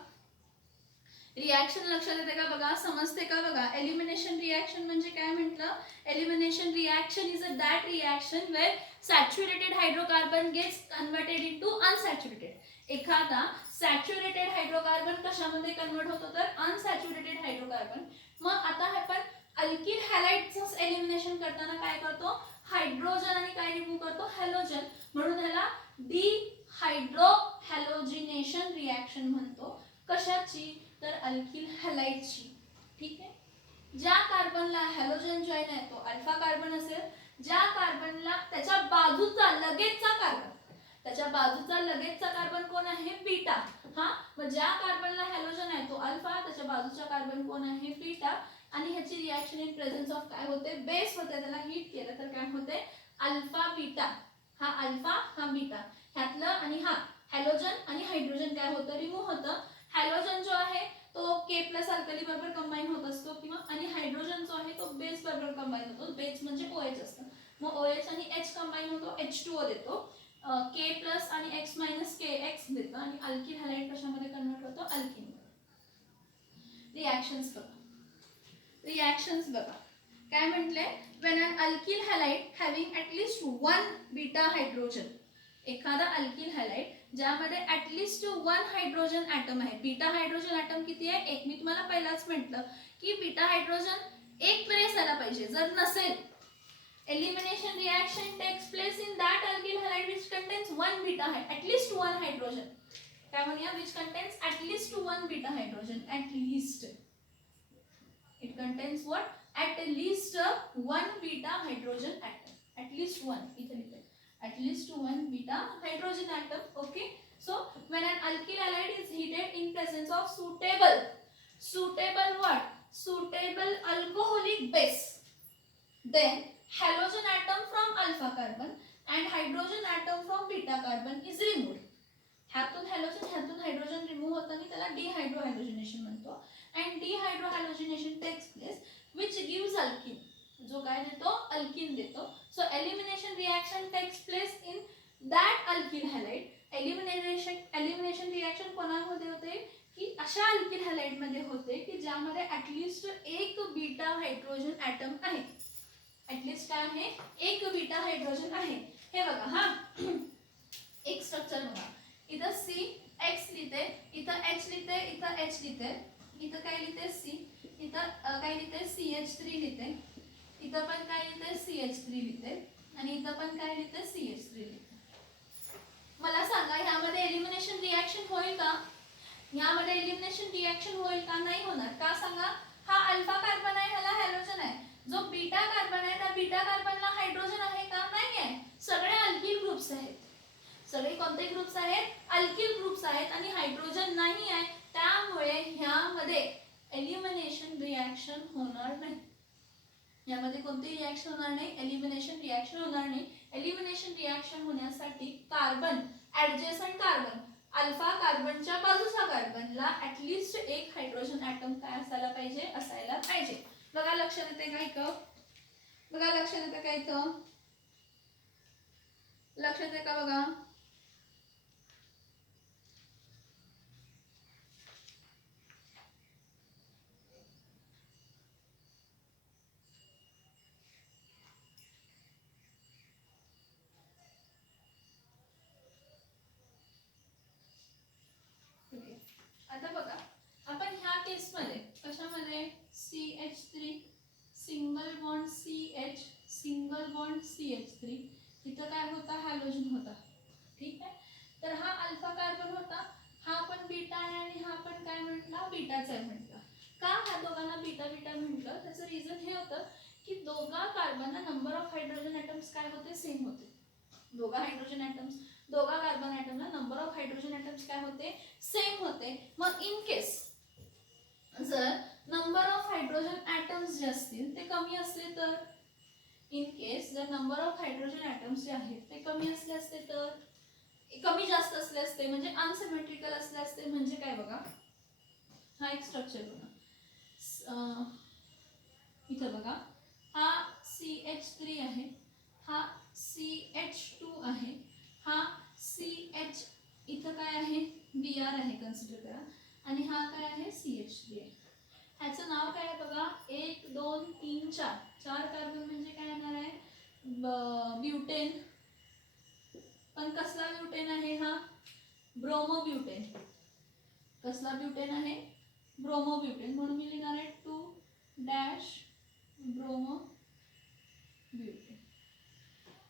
रिॲक्शन लक्षात येते का बघा समजते का बघा एलिमिनेशन रिॲक्शन म्हणजे काय म्हटलं elimination reaction is a that reaction where saturated hydrocarbon gets converted into unsaturated एखादा सॅच्युरेटेड हायड्रोकार्बन कशामध्ये कन्वर्ट होतो तर अनसॅच्युरेटेड हायड्रोकार्बन मग आता आपण अल्किल हॅलाइडचं एलिमिनेशन करताना काय करतो हायड्रोजन आणि काय रिमूव्ह करतो हॅलोजन म्हणून ह्याला डिहायड्रो हॅलोजिनेशन रिॲक्शन म्हणतो कशाची तर अल्किल हॅलाइडची ठीक आहे ज्या कार्बनला हॅलोजन जॉईन आहे तो अल्फा कार्बन असेल ज्या कार्बनला त्याच्या बाजूचा लगेचचा कार्बन कोण आहे बीटा हा मग ज्या कार्बनला हॅलोजन आहे तो अल्फा त्याच्या बाजूचा कार्बन कोण आहे बीटा आणि ह्याची रिॲक्शन इन प्रेझेन्स ऑफ काय होते बेस होते त्याला हीट केलं तर काय होते अल्फा बीटा हा बीटा ह्यातलं आणि हा हॅलोजन आणि हायड्रोजन काय होतं रिमूव्ह होतं हॅलोजन जो आहे तो के प्लस अल्कली बरोबर कंबाईन होत असतो किंवा आणि हायड्रोजन जो आहे तो बेस बरोबर कंबाईन होतो बेस म्हणजे OH असतं मग OH आणि H कंबाईन होतो H2O देतो के प्लस आणि एक्स मायनस के एक्स देतो आणि अल्किल हॅलाइड कशामध्ये कन्वर्ट होतो अल्किन रिॲक्शन्स बघा काय म्हटले when an alkyl halide having at least 1 beta hydrogen एखादा अल्किल हॅलाइड ज्यामध्ये ॲटलिस्ट 1 हायड्रोजन ॲटम आहे बीटा हायड्रोजन ॲटम किती आहे एक मी तुम्हाला पहिलाच म्हटलं की बीटा हायड्रोजन एक तरी असायला पाहिजे जर नसेल elimination reaction takes place in that alkyl halide which contains 1 beta at least 1 hydrogen काय म्हणूया which contains at least 1 beta hydrogen at least it contains what at least 1 beta hydrogen atom at least 1 इथे लिहिते at least 1 beta hydrogen atom okay so when an alkyl halide is heated in presence of suitable what suitable alcoholic base then halogen atom from alpha carbon and hydrogen atom from beta carbon is removed ह्यातून hydrogen remove होतं आणि त्याला डिहायड्रोहॅलोजिनेशन म्हणतो and dehydrohalogenation takes place which gives alkene जो काय देतो alkene देतो so elimination reaction takes place in that alkyl halide elimination reaction कोणामध्ये होते की अशा अल्किल हॅलाइड मध्ये होते की ज्यामध्ये ॲटलिस्ट एक बीटा हायड्रोजन ॲटम आहे ॲटलिस्ट काय आहे एक बीटा हायड्रोजन आहे हे बघा हा एक स्ट्रक्चर बघा इथं CX लिहिते इथं H लिहिते इथं H लिहिते इथं काय लिहिते C इथं काय लिहिते CH3 लिहिते इथं पण काय लिहिते CH3 लिहिते आणि इथं पण काय लिहिते CH3 लिहिते मला सांगा ह्यामध्ये एलिमिनेशन रिॲक्शन होईल का ह्यामध्ये एलिमिनेशन रिॲक्शन होईल का नाही होणार का सांगा हा अल्फा कार्बन आहे ह्याला हॅलोजन आहे जो बीटा कार्बन आहे त्या बीटा कार्बनला हायड्रोजन आहे का नाही आहे सगळे अल्किल ग्रुप्स आहेत सगळे कोणते ग्रुप्स आहेत अल्किल ग्रुप्स आहेत आणि हायड्रोजन नाही आहे त्यामुळे ह्यामध्ये एलिमिनेशन रिॲक्शन होणार नाही यामध्ये कोणती रिॲक्शन होणार नाही एलिमिनेशन रिॲक्शन होणार नाही एलिमिनेशन रिॲक्शन होण्यासाठी कार्बन ॲडजेसंट कार्बन अल्फा कार्बनच्या बाजूच्या कार्बनला ॲटलिस्ट एक हायड्रोजन ॲटम काय असायला पाहिजे बघा लक्षात येते का इथं लक्षात येते का बघा आता बघा आपण ह्या केस मध्ये कशामध्ये CH3 single bond CH single bond CH3 इथं काय होता हॅलोजन होता ठीक आहे तर हा अल्फा कार्बन होता हा पण बीटा आहे आणि हा पण काय म्हटला बीटाचा आहे म्हटलं का ह्या दोघांना बीटा म्हटलं त्याचं रिझन हे होतं की दोघा कार्बनला नंबर ऑफ हायड्रोजन ॲटम्स काय होते सेम होते दोघा कार्बन ॲटमला नंबर ऑफ हायड्रोजन ॲटम्स काय होते सेम होते मग इन केस जर नंबर ऑफ हायड्रोजन ॲटम्स जे असतील ते कमी असले तर, इन केस जर नंबर ऑफ हायड्रोजन ॲटम्स जे आहेत ते कमी असले असते तर, कमी जास्त असले असते म्हणजे अनसिमेट्रिकल असले असते, म्हणजे काय बघा, हा एक स्ट्रक्चर बघा, इथं बघा हा CH3 आहे, हा CH2 आहे, हा CH इथं काय आहे Br आहे कन्सिडर करा, आणि हा काय आहे CH3 आहे. ह्याचं नाव काय आहे बघा, 1 2 3 4 4 कार्बन म्हणजे काय येणार आहे ब्युटेन. पण कसला ब्युटेन आहे हा, ब्रोमोब्युटेन. कसला ब्युटेन आहे, ब्रोमोब्युटेन. म्हणून मी लिहिणार आहे 2 ब्रोमोब्युटेन.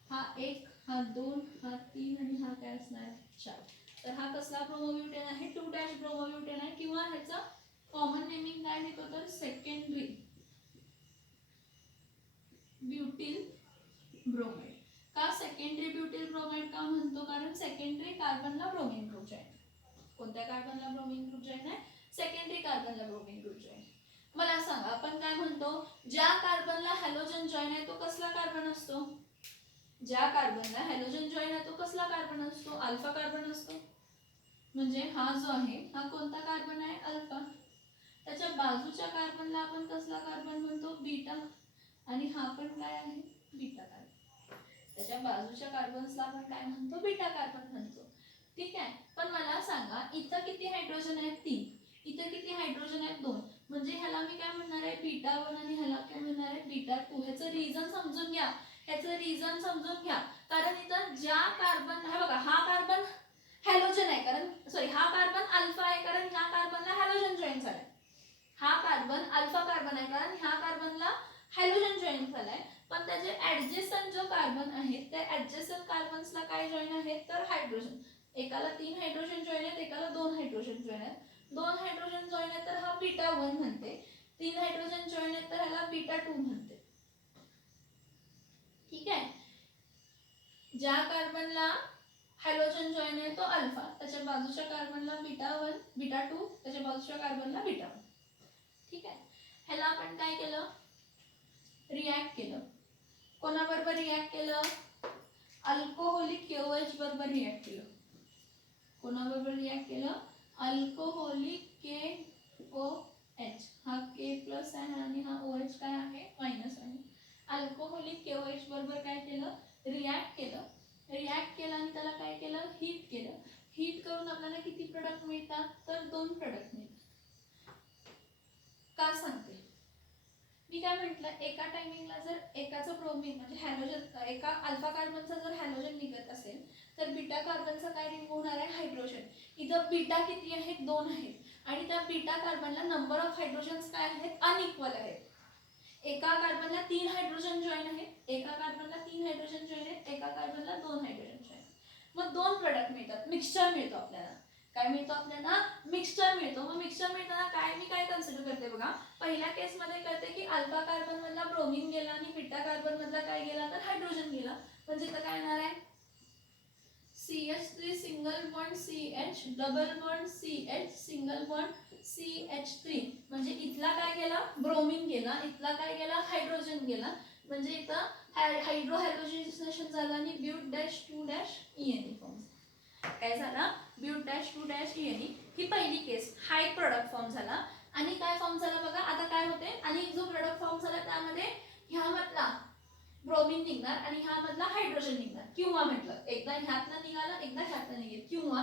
हा 1 हा 2 हा 3 आणि हा काय असणार आहे 4. तर हा कसला ब्रोमोब्युटेन आहे, 2 ब्रोमोब्युटेन आहे, किंवा ह्याचा कॉमन नेमिंग काय लिहितो तर सेकंडरी ब्युटिल ब्रोमाइड. का सेकंडरी ब्युटिल ब्रोमाइड का म्हणतो, कारण सेकंडरी कार्बनला ब्रोमिन ग्रुप जॉईन. कोणत्या कार्बनला ब्रोमिन ग्रुप जॉईन आहे, सेकंडरी कार्बनला ब्रोमिन ग्रुप जॉईन. मला सांगा आपण काय म्हणतो, ज्या कार्बनला हॅलोजन जॉईन आहे तो कसला कार्बन असतो, ज्या कार्बनला हॅलोजन जॉईन आहे तो कसला कार्बन असतो, अल्फा कार्बन असतो. म्हणजे हा जो आहे हा कोणता कार्बन आहे, अल्फा. त्याच्या बाजूच्या कार्बनला आपण कसला कार्बन म्हणतो, बीटा, आणि हा पण काय आहे बीटा कार्बन. त्याच्या बाजूच्या कार्बन्सला आपण काय म्हणतो, बीटा कार्बन म्हणतो. ठीक आहे. पण मला सांगा इथं किती हायड्रोजन आहेत 3, इथं किती हायड्रोजन आहेत 2, म्हणजे ह्याला मी काय म्हणणार आहे बीटा 1 आणि ह्याला काय म्हणणार आहे बीटा 2. ह्याचं रिझन समजून घ्या, ह्याचं रिझन समजून घ्या. कारण इथं ज्या कार्बन, हा बघा हा कार्बन हॅलोजन आहे, कारण सॉरी हा कार्बन अल्फा आहे कारण ह्या कार्बनला हॅलोजन जॉईन झालाय. हा कार्बन अल्फा कार्बन आहे कारण ह्या कार्बनला हॅलोजन जॉईन झालाय. पण त्याचे ऍडजेसंट जो कार्बन आहेत त्या ऍडजेसंट कार्बन्सला काय जॉईन आहेत तर हायड्रोजन. एकाला 3 हायड्रोजन जॉईन आहेत, एकाला 2 हायड्रोजन जॉईन आहेत. 2 हायड्रोजन जॉईन आहेत तर हा बीटा 1 म्हणते, 3 हायड्रोजन जॉईन आहेत तर ह्याला बीटा 2 म्हणते. ठीक आहे. ज्या कार्बनला हायड्रोजन जॉईन आहे तो अल्फा, त्याच्या बाजूच्या कार्बनला बीटा 1 बीटा 2, त्याच्या बाजूच्या कार्बनला बीटा 1. ठीक आहे. ह्याला आपण काय केलं, रिॲक्ट केलं. कोणाबरोबर रिॲक्ट केलं, अल्कोहोलिक KOH बरोबर रिॲक्ट केलं. कोणाबरोबर रिॲक्ट केलं, अल्कोहोलिक KOH. हा K प्लस आहे आणि हा OH काय आहे मायनस आहे. अल्कोहोलिक KOH बरोबर काय केलं, रिॲक्ट केलं. रिॲक्ट केलं आणि त्याला काय केलं, हीट केलं. हीट करून आपल्याला किती प्रोडक्ट मिळतात तर 2 प्रोडक्ट मिळतात. का सांगते मी, काय म्हटलं, एका टायमिंगला जर एकाचं ब्रोमिन म्हणजे हॅलोजन, एका अल्फा कार्बनचा जर हॅलोजन निघत असेल तर बीटा कार्बनचा काय रिमूव्ह होणार आहे, हायड्रोजन. इथं बीटा किती आहेत, 2 आहेत, आणि त्या बीटा कार्बनला नंबर ऑफ हायड्रोजन्स काय आहेत, अनइक्वल आहेत. एका कार्बनला 3 हायड्रोजन जॉईन आहेत, एका कार्बनला 3 हायड्रोजन जॉईन आहेत, एका कार्बनला 2 हायड्रोजन जॉईन. मग 2 प्रोडक्ट मिळतात, मिक्सचर मिळतो आपल्याला. काय मिळतो आपल्याला, मिक्सचर मिळतो. मग मिक्सचर मिळताना काय मी काय कन्सिडर करते बघा, पहिल्या केस मध्ये करते की अल्फा कार्बन मधला ब्रोमिन गेला आणि बीटा कार्बन मधला काय गेला तर हायड्रोजन गेला. म्हणजे इथं काय येणार आहे, CH3 single bond CH, double bond CH, single bond CH3. म्हणजे इथला काय गेला ब्रोमिन गेला, इथला काय गेला हायड्रोजन गेला. म्हणजे इथं हायड्रो हायड्रोजनेशन झालं आणि but dash 2 dash ENE form. काय झाला, ब्यूट डॅश 2 डॅश ENE. ही पहिली केस, हा एक प्रोडक्ट फॉर्म झाला. आणि काय फॉर्म झाला बघा, आता काय होते, आणि जो प्रोडक्ट फॉर्म झाला त्यामध्ये ह्यामधला ब्रोमिन निघणार आणि ह्यामधला हायड्रोजन निघणार. किंवा म्हटलं एकदा ह्यातनं निघालं एकदा ह्यातनं निघेल. किंवा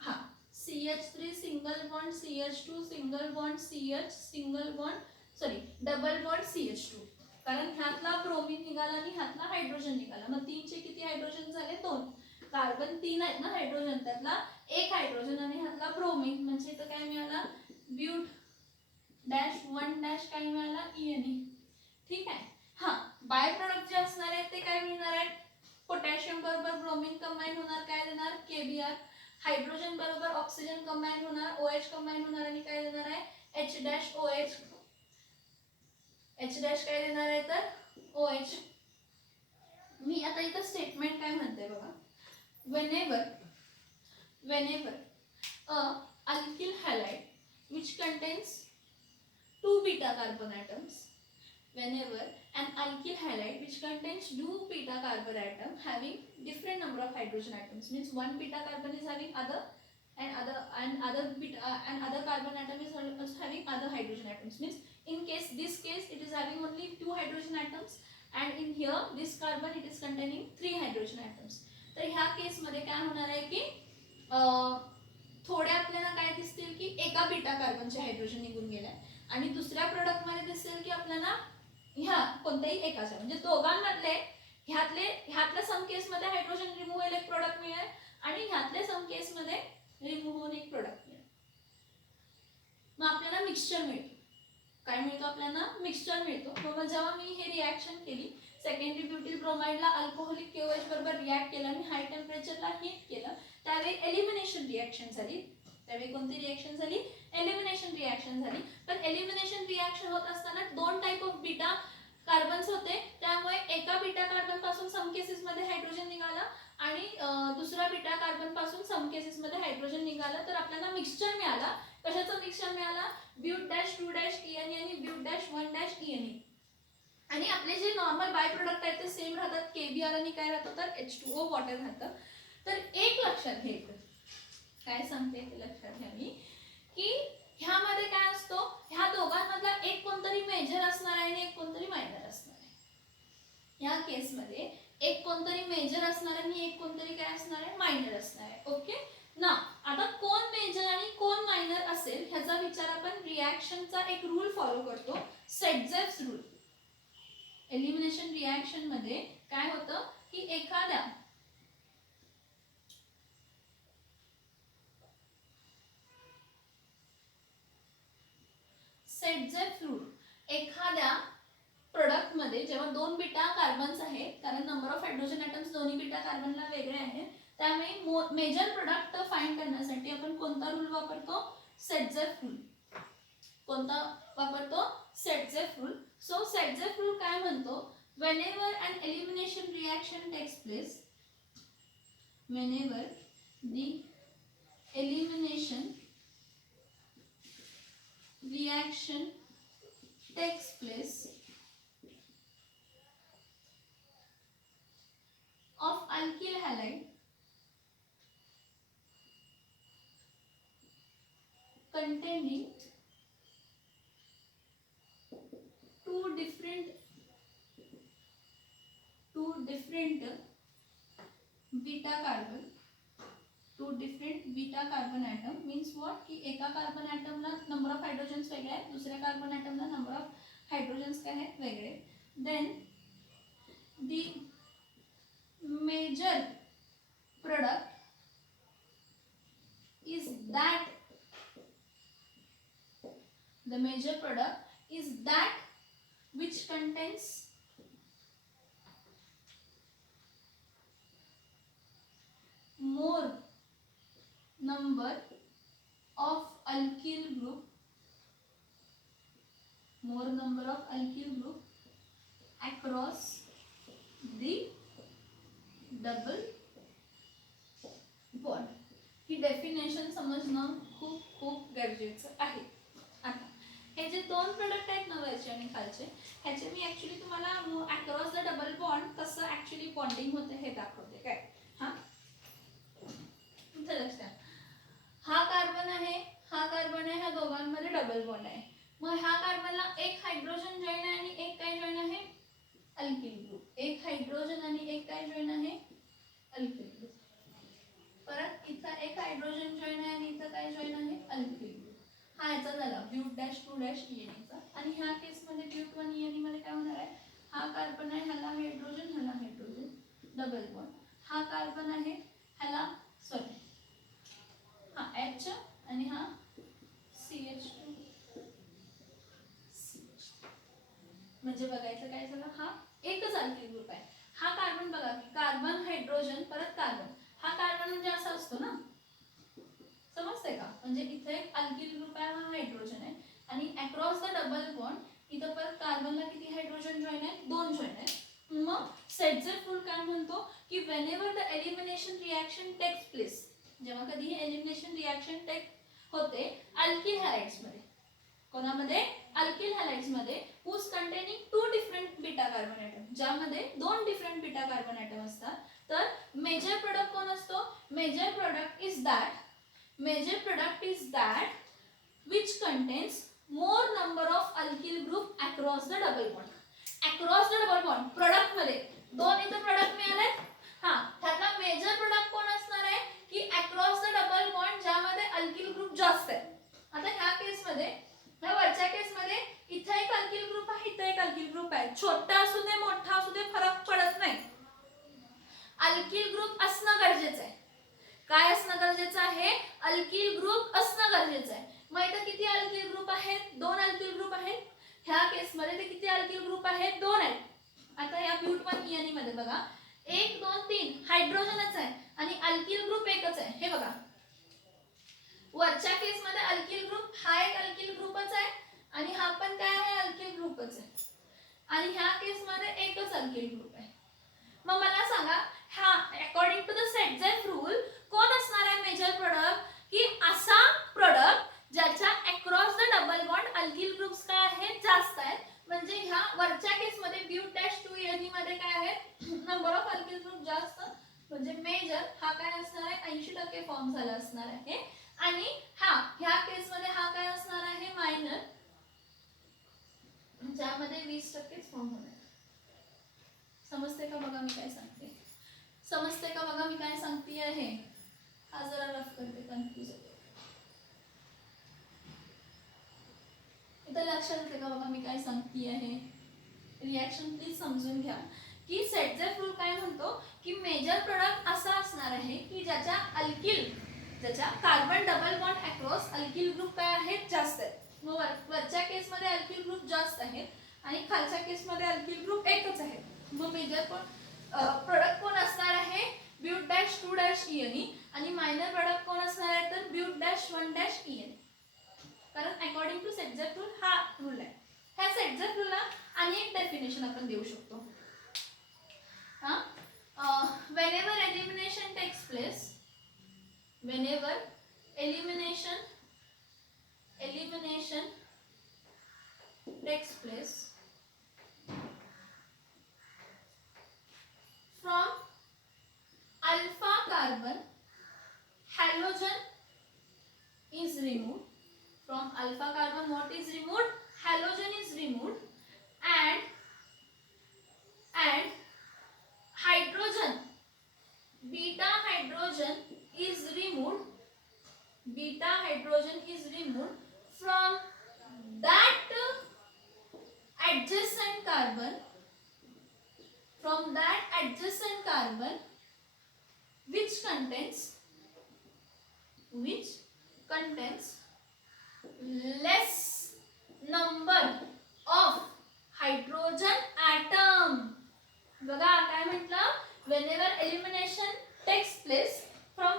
हा CH3 single bond CH2 single bond CH single bond sorry double bond CH2. कारण ह्यातला ब्रोमिन निघाला आणि ह्यातला हायड्रोजन निघाला. मग 3 चे किती हायड्रोजन झाले, 2. कार्बन 3 आहेत ना हायड्रोजन, त्यातला 1 हायड्रोजन आणि ह्यातला ब्रोमिन. म्हणजे इथं काय मिळाला, ब्यूट डॅश 1 डॅश काय मिळाला ENE. ठीक आहे. हा बाय प्रोडक्ट जे असणार आहेत ते काय मिळणार आहेत, पोटॅशियम बरोबर ब्रोमिन कंबाईन होणार, काय देणार KBr. हायड्रोजन बरोबर ऑक्सिजन कंबाईन होणार, OH कंबाईन होणार आणि काय देणार आहे H dash OH. H dash काय देणार आहे तर OH. मी आता इथं स्टेटमेंट काय म्हणते बघा, whenever a alkyl halide which contains beta carbon atoms. Whenever an alkyl halide which contains 2 beta carbon atom having different number of hydrogen atoms, means one beta carbon is having other and other carbon atom is also having other hydrogen atoms, means in this case it is having only 2 hydrogen atoms and in here this carbon it is containing 3 hydrogen atoms. तर ह्या केस मध्ये काय होणार आहे की थोडे आपल्याला काय दिसतील की एका बीटा कार्बनचे हायड्रोजन निघून गेलाय आणि दुसऱ्या प्रोडक्ट मध्ये दिसेल की आपल्याला ह्या कोणत्याही एकाचा म्हणजे दोघांमधले ह्यातल्या सम केस मध्ये हायड्रोजन रिमूव्ह होईल एक प्रोडक्ट मिळेल आणि ह्यातल्या सम केस मध्ये रिमूव्ह होऊन एक प्रोडक्ट मिळेल. मग आपल्याला मिक्सचर मिळतो. काय मिळतो आपल्याला? मिक्सचर मिळतो. मग जेव्हा मी हे रिॲक्शन केली सेकंडरी ब्युटिल ब्रोमाइडला अल्कोहोलिक KOH बरोबर रिॲक्ट केलं आणि हाय टेम्परेचरला हीट केलं त्यावेळी एलिमिनेशन रिॲक्शन झाली. त्यावेळी कोणती रिॲक्शन झाली? एलिमिनेशन रिॲक्शन झाली. पण एलिमिनेशन रिॲक्शन होत असताना 2 टाइप ऑफ बीटा कार्बन्स होते त्यामुळे एका बीटा कार्बन पासून सम केसेस मध्ये हायड्रोजन निघाला आणि दुसरा बीटा कार्बन पासून सम केसेस मध्ये हायड्रोजन निघाला. तर आपल्याला मिक्सचर मिळाला. कशाचा मिक्सचर मिळाला? ब्यूट-2-ENE आणि ब्यूट-1-ENE. आणि आपले जे नॉर्मल बाय प्रोडक्ट आहेत ते सेम राहतात. KBr आणि काय राहतं तर H2O वॉटर राहतं. तर एक लक्षात घ्यायचं काय सांगते ते लक्षात घ्या मी की ह्यामध्ये काय असतो ह्या दोघांमधला एक कोणतरी मेजर असणार आहे आणि एक कोणतरी मायनर असणार आहे. ह्या केस मध्ये एक कोणतरी मेजर असणार आहे आणि एक कोणतरी काय असणार आहे मायनर असणार आहे. ओके ना. आता कोण मेजर आणि कोण मायनर असेल ह्याचा विचार आपण रिॲक्शनचा एक रूल फॉलो करतो सेटजेव्स रूल. एलिमिनेशन रिॲक्शन मध्ये काय होतं की एखाद्या सेटजेव्स रूल एखाद्या प्रोडक्ट मध्ये जेव्हा 2 बीटा कार्बन्स आहेत कारण नंबर ऑफ हायड्रोजन ॲटम्स दोन्ही बीटा कार्बनला वेगळे आहेत त्यामुळे मेजर प्रोडक्ट फाइंड करण्यासाठी आपण कोणता रूल वापरतो? सेटजेव्स रूल. कोणता वापरतो? सेटजेव्स रूल. सो सेटजेव्स रूल काय म्हणतो? whenever an elimination reaction takes place, whenever the elimination reaction takes place of alkyl halide containing 2 different beta carbon atom means what की एका कार्बन ॲटमला नंबर ऑफ हायड्रोजन्स वेगळे आहेत दुसऱ्या कार्बन ॲटमला नंबर ऑफ हायड्रोजन्स काय आहेत वेगळे. Then the major product is that which contains more number of alkyl group across the double bond. He definition समजणं खूप खूप गरजेचं आहे. आता हे जे 2 प्रोडक्ट आहेत ना वरचे आणि खालचे ह्याचे मी ऍक्च्युली तुम्हाला अक्रॉस द डबल बॉन्ड कसं ऍक्च्युली बॉन्डिंग होते हे दाखवते. काय हा लक्षात हा कार्बन आहे ह्या दोघांमध्ये डबल बॉन्ड आहे. मग ह्या कार्बनला एक हायड्रोजन जॉईन आहे आणि एक काय जॉईन आहे? Alkyl group. एक हायड्रोजन आणि एक काय जॉईन आहे? Alkyl group. परत इथं एक हायड्रोजन जॉईन आहे आणि इथं काय जॉईन आहे? Alkyl group. हा याचा झाला ब्यूट-2-ENE चा. आणि ह्या केस मध्ये ब्यूट-1-ENE मध्ये काय होणार आहे? हा कार्बन आहे ह्याला हायड्रोजन डबल बॉन्ड. हा कार्बन आहे ह्याला सॉरी हा H आणि हा CH2 म्हणजे बघायचं काय झालं हा एकच अल्किल ग्रुप आहे. हा कार्बन बघा की कार्बन हायड्रोजन परत कार्बन. हा कार्बन म्हणजे असा असतो ना समजते का? म्हणजे इथे एक अल्किल ग्रुप आहे हा हायड्रोजन आहे आणि अक्रॉस द डबल बॉन्ड इथं परत कार्बनला किती हायड्रोजन जॉईन आहे? 2 जॉईन आहेत. मग सेटजेव्स रूल काय म्हणतो की whenever the elimination reaction takes place जेव्हा कधी हे एलिमिनेशन रिॲक्शन टेक होते अल्किल हॅलाइड्स मध्ये कोणामध्ये अल्किल हॅलाइड्स मध्ये whose containing two different beta carbon atom, ज्यामध्ये दोन डिफरंट बीटा कार्बन ॲटम असतात. तर मेजर प्रोडक्ट कोण असतो? Major product is that which contains more number of alkyl group across the double bond. across the double bond product मध्ये दोन इथे product मिळाले. हा, त्यातला मेजर प्रोडक्ट कोण असणार आहे की across the double bond ज्यामध्ये अल्किल ग्रुप जास्त आहे. आता ह्या केस मध्ये, ह्या वरच्या केस मध्ये इथे एक अल्किल ग्रुप आहे, इथे एक अल्किल ग्रुप आहे. छोटा असू दे मोठा असू दे फरक पडत नाही. अल्किल ग्रुप असणं गरजेचं आहे. काय असणं गरजेचं आहे? अल्किल ग्रुप असणं गरजेचं आहे. मग इथे किती अल्किल ग्रुप आहेत? दोन अल्किल ग्रुप आहेत. ह्या केस मध्ये ते किती अल्किल ग्रुप आहेत? दोन आहेत. आता या ब्यूट 1 ENE मध्ये बघा 1 2 3 हायड्रोजनच आहे आणि अल्किल ग्रुप एकच आहे. हे बघा वरच्या केस मध्ये अल्किल ग्रुप हा एक अल्किल ग्रुपच आहे आणि हा पण काय आहे? अल्किल ग्रुपच आहे. आणि ह्या केस मध्ये एकच अल्किल ग्रुप आहे. मग मला सांगा हा अकॉर्डिंग टू द सेट-झेफ रूल कोण असणार आहे मेजर प्रोडक्ट? की असा प्रोडक्ट ज्याच्या across the double bond alkyl groups काय आहेत? जास्त आहेत. म्हणजे ह्या वरच्या केस मध्ये ब्यूट डॅश 2 ENE मध्ये काय आहे? नंबर ऑफ अल्किल ग्रुप जास्त, म्हणजे मेजर हा काय असणार आहे? 80% फॉर्म झाला असणार आहे. आणि हा ह्या केस मध्ये हा काय असणार आहे? मायनर, ज्यामध्ये 20% फॉर्म होणार. समजते का बघा मी काय सांगते? समजते का बघा मी काय सांगते आहे? हा जरा रफ करते, कन्फ्यूज होते. इथं लक्षात येते का बघा मी काय सांगते आहे? रिॲक्शन प्लीज समजून घ्या की सेट-झेफ रूल काय म्हणतो की मेजर प्रोडक्ट असा असणार आहे की ज्याच्या carbon double bond across alkyl group काय आहेत? जास्त आहेत. मग वरच्या केस मध्ये अल्किल ग्रुप जास्त आहेत आणि खालच्या केस मध्ये अल्किल ग्रुप एकच आहे. मग मेजर प्रोडक्ट कोण असणार आहे? ब्यूट डॅश 2 डॅश ENE आणि मायनर प्रोडक्ट कोण असणार आहे? तर ब्यूट डॅश 1 डॅश ENE. कारण अकॉर्डिंग टू सेट-झेफ रूल हा रूल आहे. ह्या सेट-झेफ रूलला आणि एक डेफिनेशन आपण देऊ शकतो. whenever elimination takes place from alpha carbon halogen is removed. From alpha carbon what is removed? Halogen is removed and hydrogen, beta hydrogen is removed from that adjacent carbon which contains less number of hydrogen atom. बघा काय म्हटलं? whenever elimination takes place from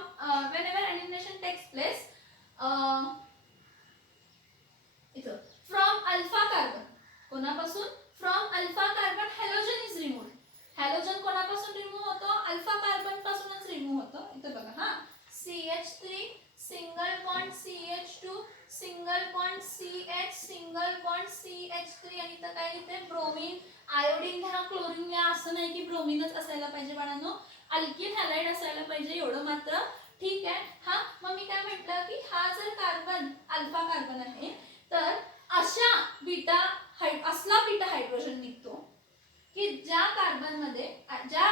alpha carbon, कोणापासून? from alpha carbon halogen is removed. Halogen कोणापासून remove होतो? Alpha carbon पासूनच remove होतो. इथे बघा हा CH3 single bond CH2 single bond CH single bond CH3 आणि इथं काय लिहिते? ब्रोमीन. आयोडीन घ्या क्लोरीन घ्या असं नाही की ब्रोमीनच असायला पाहिजे बाळांनो, अल्किल हॅलाइड असायला पाहिजे, एवढं मात्र ठीक आहे. हा मग मी काय म्हटलं की हा जर कार्बन अल्फा कार्बन आहे तर असला बीटा हायड्रोजन निघतो की ज्या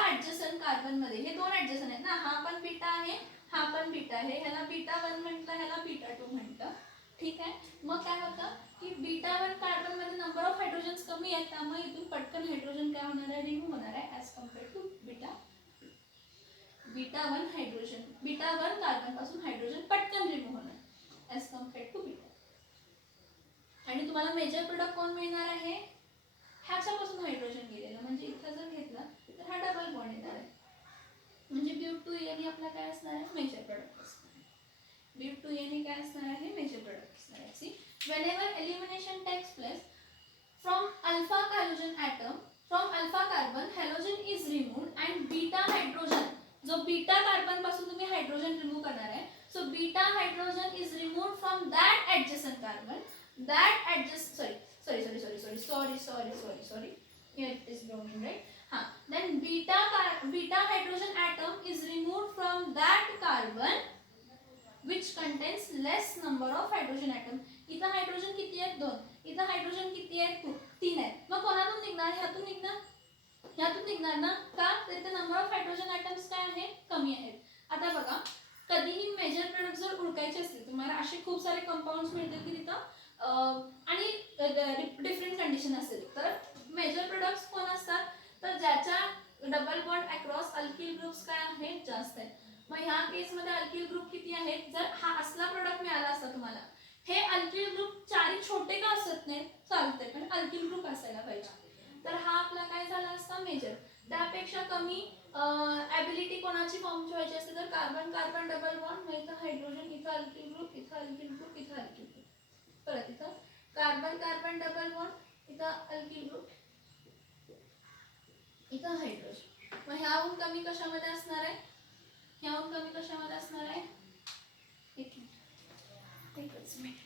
ऍडजसंट कार्बन मध्ये हे दोन ऍडजसंट आहेत ना, हा पण बीटा आहे हा पण बीटा आहे, ह्याला बीटा 1 म्हटलं ह्याला बीटा 2 म्हटलं. ठीक आहे. मग काय होतं की बीटा 1 कार्बन मध्ये नंबर ऑफ हायड्रोजन्स कमी आहेत त्यामुळे इथून पटकन हायड्रोजन काय होणार आहे? रिमूव्ह होणार आहे as compared to beta 1 carbon पासून हायड्रोजन पटकन रिमूव्ह होणार ऍज कम्पेअर्ड टू बीटा. आणि तुम्हाला मेजर प्रोडक्ट कोण मिळणार आहे? ह्याच्यापासून हायड्रोजन गेलेलं, म्हणजे इथं जर घेतला तर हा डबल बॉन्ड येणार आहे. म्हणजे ब्यूट 2 ENE आपला काय असणार आहे? मेजर प्रोडक्ट असणार आहे. ब्यूट 2 ENE काय असणार आहे? मेजर प्रोडक्ट असणार आहे. See whenever elimination takes place from alpha carbon halogen is removed and beta hydrogen, जो बीटा कार्बन पासून तुम्ही हायड्रोजन रिमूव्ह करणार आहे, so beta hydrogen is removed from that adjacent carbon that adjust sorry here it is bromine, right? Then beta hydrogen atom is removed from that carbon which contains less number of hydrogen atom. इथं hydrogen किती आहेत 2, इथं hydrogen किती आहेत 3 आहेत. मग कोणातून निघणार, ह्यातून निघणार ना. का तर इथे नंबर ऑफ हायड्रोजन ॲटम्स काय आहे, कमी आहेत. आता बघा, कधीही मेजर प्रोडक्ट जर ओळखायचे असतील तुम्हाला, असे खूप सारे कंपाऊंड्स मिळतील की तिथं आणि डिफरंट कंडिशन असेल, तर मेजर प्रोडक्ट्स कोण असतात, तर ज्याच्या double bond across alkyl groups काय आहेत, जास्त आहेत. मग ह्या केसमध्ये अल्किल ग्रुप किती आहेत, जर हा असला प्रोडक्ट मिळाला असता तुम्हाला, हे अल्किल ग्रुप चारी छोटे का असत नाही चालते, पण अल्किल ग्रुप असायला पाहिजे, तर हा आपला काय झाला असता, मेजर. त्यापेक्षा कमी ॲबिलिटी कोणाची फॉर्म व्हायची असते, तर कार्बन कार्बन डबल बॉन्ड, मग इथं हायड्रोजन, इथं अल्किल ग्रुप, इथं अल्किल ग्रुप, इथं अल्किल ग्रुप, परत इथं कार्बन कार्बन डबल बॉन्ड, इथं अल्किल ग्रुप, इथं हायड्रोजन. मग ह्याहून कमी कशामध्ये असणार आहे, ह्याहून कमी कशामध्ये असणार आहे, एकच मिनिट.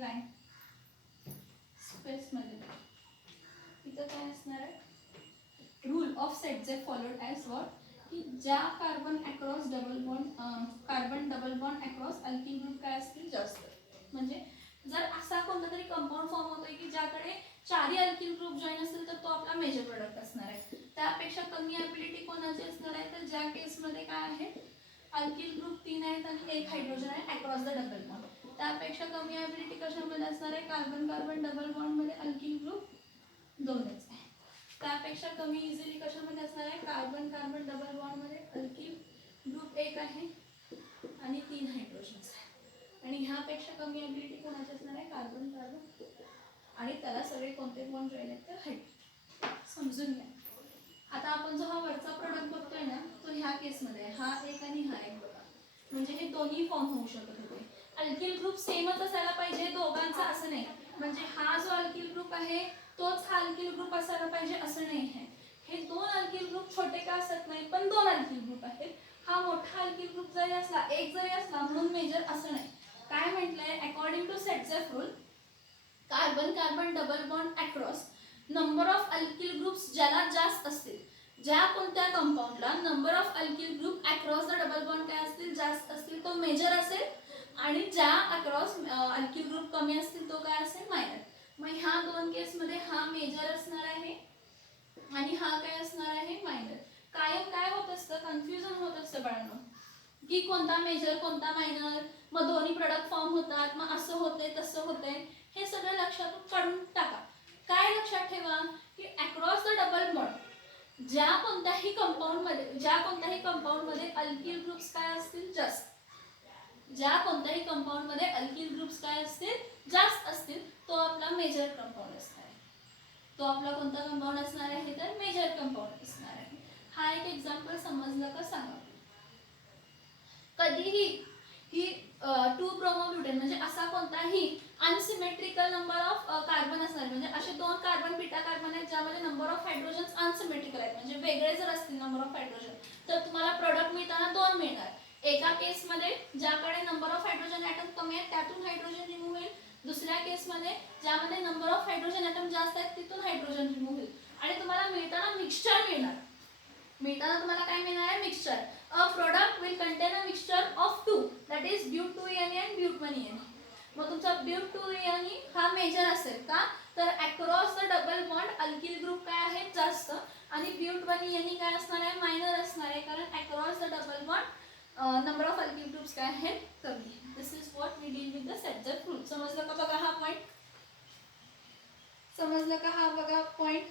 लाईन स्पेस मध्ये इथं काय असणार आहे, रूल ऑफ सेट जे फॉलोड ॲज वॉट, की ज्या carbon across double bond across alkyl group काय असतील, जास्त. म्हणजे जर असा कोणता तरी कंपाऊंड फॉर्म होतोय की ज्याकडे चारही अल्किल ग्रुप जॉईन असतील, तर तो आपला मेजर प्रोडक्ट असणार आहे. त्यापेक्षा कमी ॲबिलिटी कोणाची असणार आहे, तर ज्या केसमध्ये काय आहे, अल्किल ग्रुप 3 आहेत आणि 1 हायड्रोजन आहे अक्रॉस द डबल बॉन्ड. त्यापेक्षा कमी ॲबिलिटी कशामध्ये असणार आहे, कार्बन कार्बन डबल बॉन्डमध्ये अल्किल ग्रुप 2च आहे. त्यापेक्षा कमी इझिली कशामध्ये असणार आहे, कार्बन कार्बन डबल बॉन्डमध्ये अल्किल ग्रुप 1 आहे आणि 3 हायड्रोजन्स आहे. आणि ह्यापेक्षा कमी ॲबिलिटी कोणाची असणार आहे, कार्बन कार्बन, आणि त्याला सगळे कोणते बॉन्ड जॉईन आहेत, तर हायड्रोजन. समजून घ्या. आता आपण जो हा वरचा प्रोडक्ट बघतोय ना, तो ह्या केसमध्ये हा एक आणि हा एक बघा, म्हणजे हे दोन्ही फॉर्म होऊ शकत होते. अल्किल ग्रुप सेमच असायला पाहिजे दोघांचा, असं नाही. म्हणजे हा जो अल्किल ग्रुप आहे तोच हा अल्किल ग्रुप असायला पाहिजे असं नाही आहे. हे दोन अल्किल ग्रुप छोटे का असत नाही, पण दोन अल्किल ग्रुप आहेत. हा मोठा अल्किल ग्रुप जरी असला, एक जरी असला म्हणून मेजर असं नाही. काय म्हटलंय, according to Saytzeff rule, carbon carbon double bond across number of alkyl groups ज्याला जास्त असतील, ज्या कोणत्या कंपाऊंडला number of alkyl group across the double bond काय असतील, जास्त असतील, तो मेजर असेल. आणि ज्या अक्रॉस अल्किल ग्रुप कमी असतील, तो काय असेल, मायनर. मग ह्या दोन केसमध्ये हा मेजर असणार आहे आणि हा काय असणार आहे, मायनर. कायम काय होत असतं, कन्फ्युजन होत असतं बाळांनो, की कोणता मेजर कोणता मायनर, मग दोन्ही प्रोडक्ट फॉर्म होतात, मग असं होतंय तसं होतंय. हे सगळं लक्षातून काढून टाका. काय लक्षात ठेवा, की अक्रॉस द डबल बॉन्ड ज्या कोणत्याही कंपाऊंडमध्ये अल्किल ग्रुप्स काय असतील, जास्त. ज्या कोणत्याही कंपाऊंडमध्ये अल्किल ग्रुप्स काय असतील, जास्त असतील, तो आपला मेजर कंपाऊंड असणार आहे. तो आपला कोणता कंपाऊंड असणार आहे, तर मेजर कंपाऊंड असणार आहे. हा एक एक्झाम्पल समजलं का सांगा. कधीही ही 2 ब्रोमोब्युटेन म्हणजे असा कोणताही अनसिमेट्रिकल नंबर ऑफ कार्बन असणार, म्हणजे असे 2 कार्बन बीटा कार्बन आहेत ज्यामध्ये नंबर ऑफ हायड्रोजन्स अनसिमेट्रिकल आहेत, म्हणजे वेगळे जर असतील नंबर ऑफ हायड्रोजन, तर तुम्हाला प्रोडक्ट मिळताना 2 मिळणार. एका केसमध्ये ज्याकडे नंबर ऑफ हायड्रोजन ॲटम कमी आहेत त्यातून हायड्रोजन रिमूव्ह होईल. दुसऱ्या केसमध्ये ज्यामध्ये नंबर ऑफ हायड्रोजन ॲटम जास्त आहेत तिथून हायड्रोजन रिमूव्ह होईल. आणि तुम्हाला मिळताना मिक्सचर मिळणार. तुम्हाला काय मिळणार आहे, mixture. A product will contain a mixture of 2, that is but 2Ne and but 1Ne. मग तुमचा ब्यूट 2Ne हा मेजर असेल का, तर across the double bond alkyl group काय आहेत, जास्त, आणि ब्यूट 1Ne काय असणार आहे, मायनर असणार आहे, कारण across the double bond number of alkyl groups काय आहेत, कमी. This is what we deal with the Saytzeff rule. समजलं का बघा हा पॉइंट, समजलं का हा बघा पॉइंट.